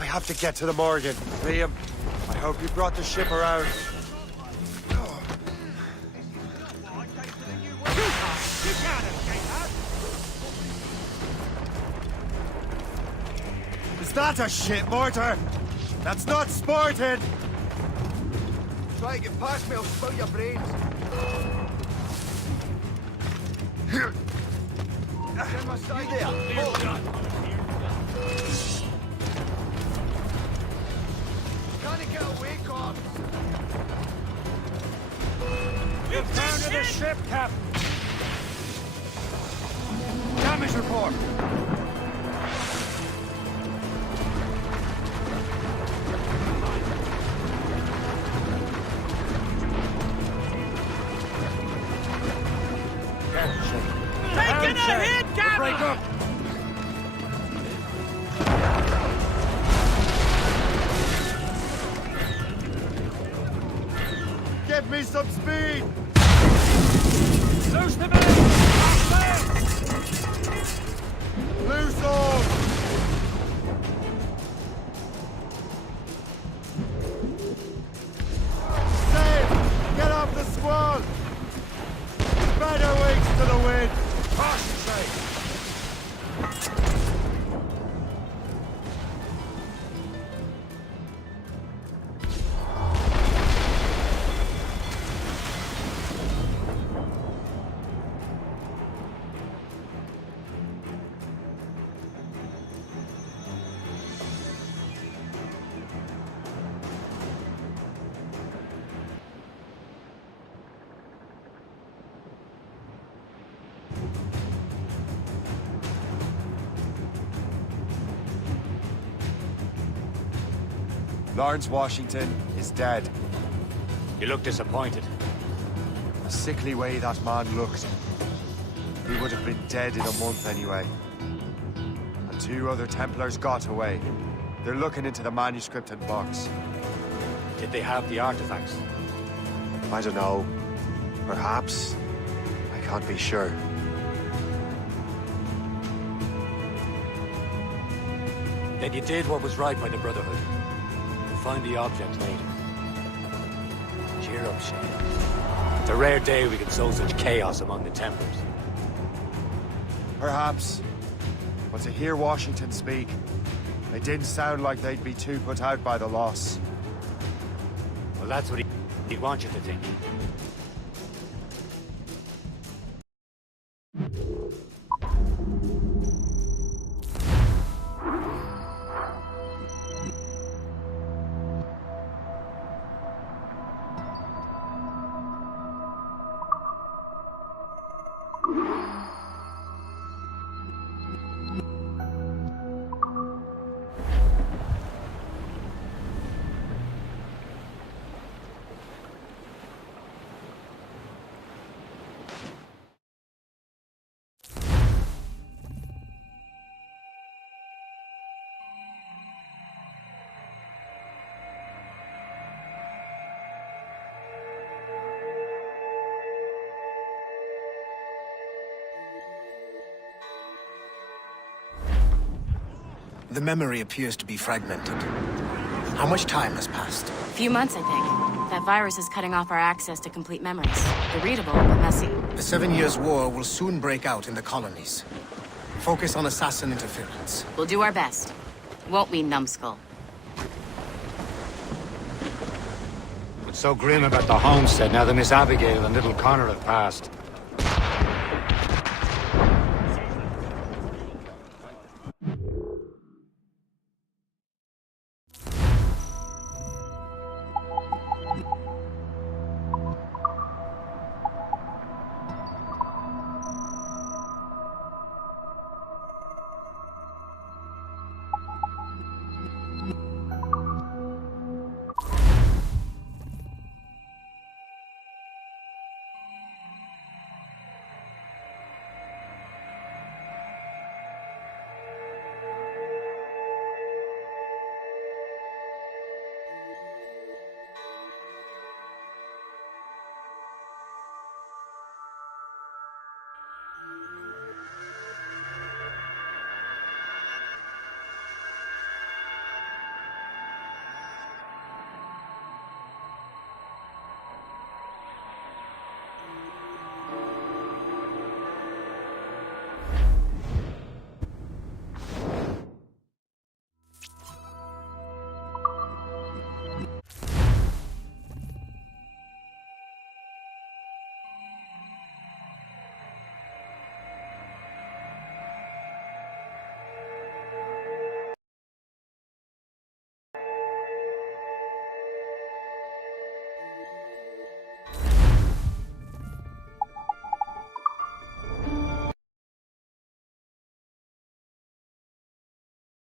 I have to get to the Morgan. Liam, I hope you brought the ship around. Is that a shit mortar? That's not sporting! Try to get past me, I'll spoil your brains. Get my side there. Can't get away, cops. We've found the ship, Captain. Damage report. Taking a hit, Captain! Break up. Give me some speed! Loose the men! Loose all! Safe! Get off the squall! Better wings to the wind! Concentrate! Lawrence Washington is dead. You look disappointed. A sickly way that man looked. He would have been dead in a month anyway. And 2 other Templars got away. They're looking into the manuscript and box. Did they have the artifacts? I don't know. Perhaps. I can't be sure. Then you did what was right by the Brotherhood. We'll find the object later. Cheer up, Shay. It's a rare day we can sow such chaos among the Templars. Perhaps. But to hear Washington speak, it didn't sound like they'd be too put out by the loss. Well, that's what he'd want you to think. The memory appears to be fragmented. How much time has passed? A few months, I think. That virus is cutting off our access to complete memories. They're readable, but messy. The 7 Years' War will soon break out in the colonies. Focus on assassin interference. We'll do our best. Won't we, numbskull? What's so grim about the homestead now that Miss Abigail and little Connor have passed?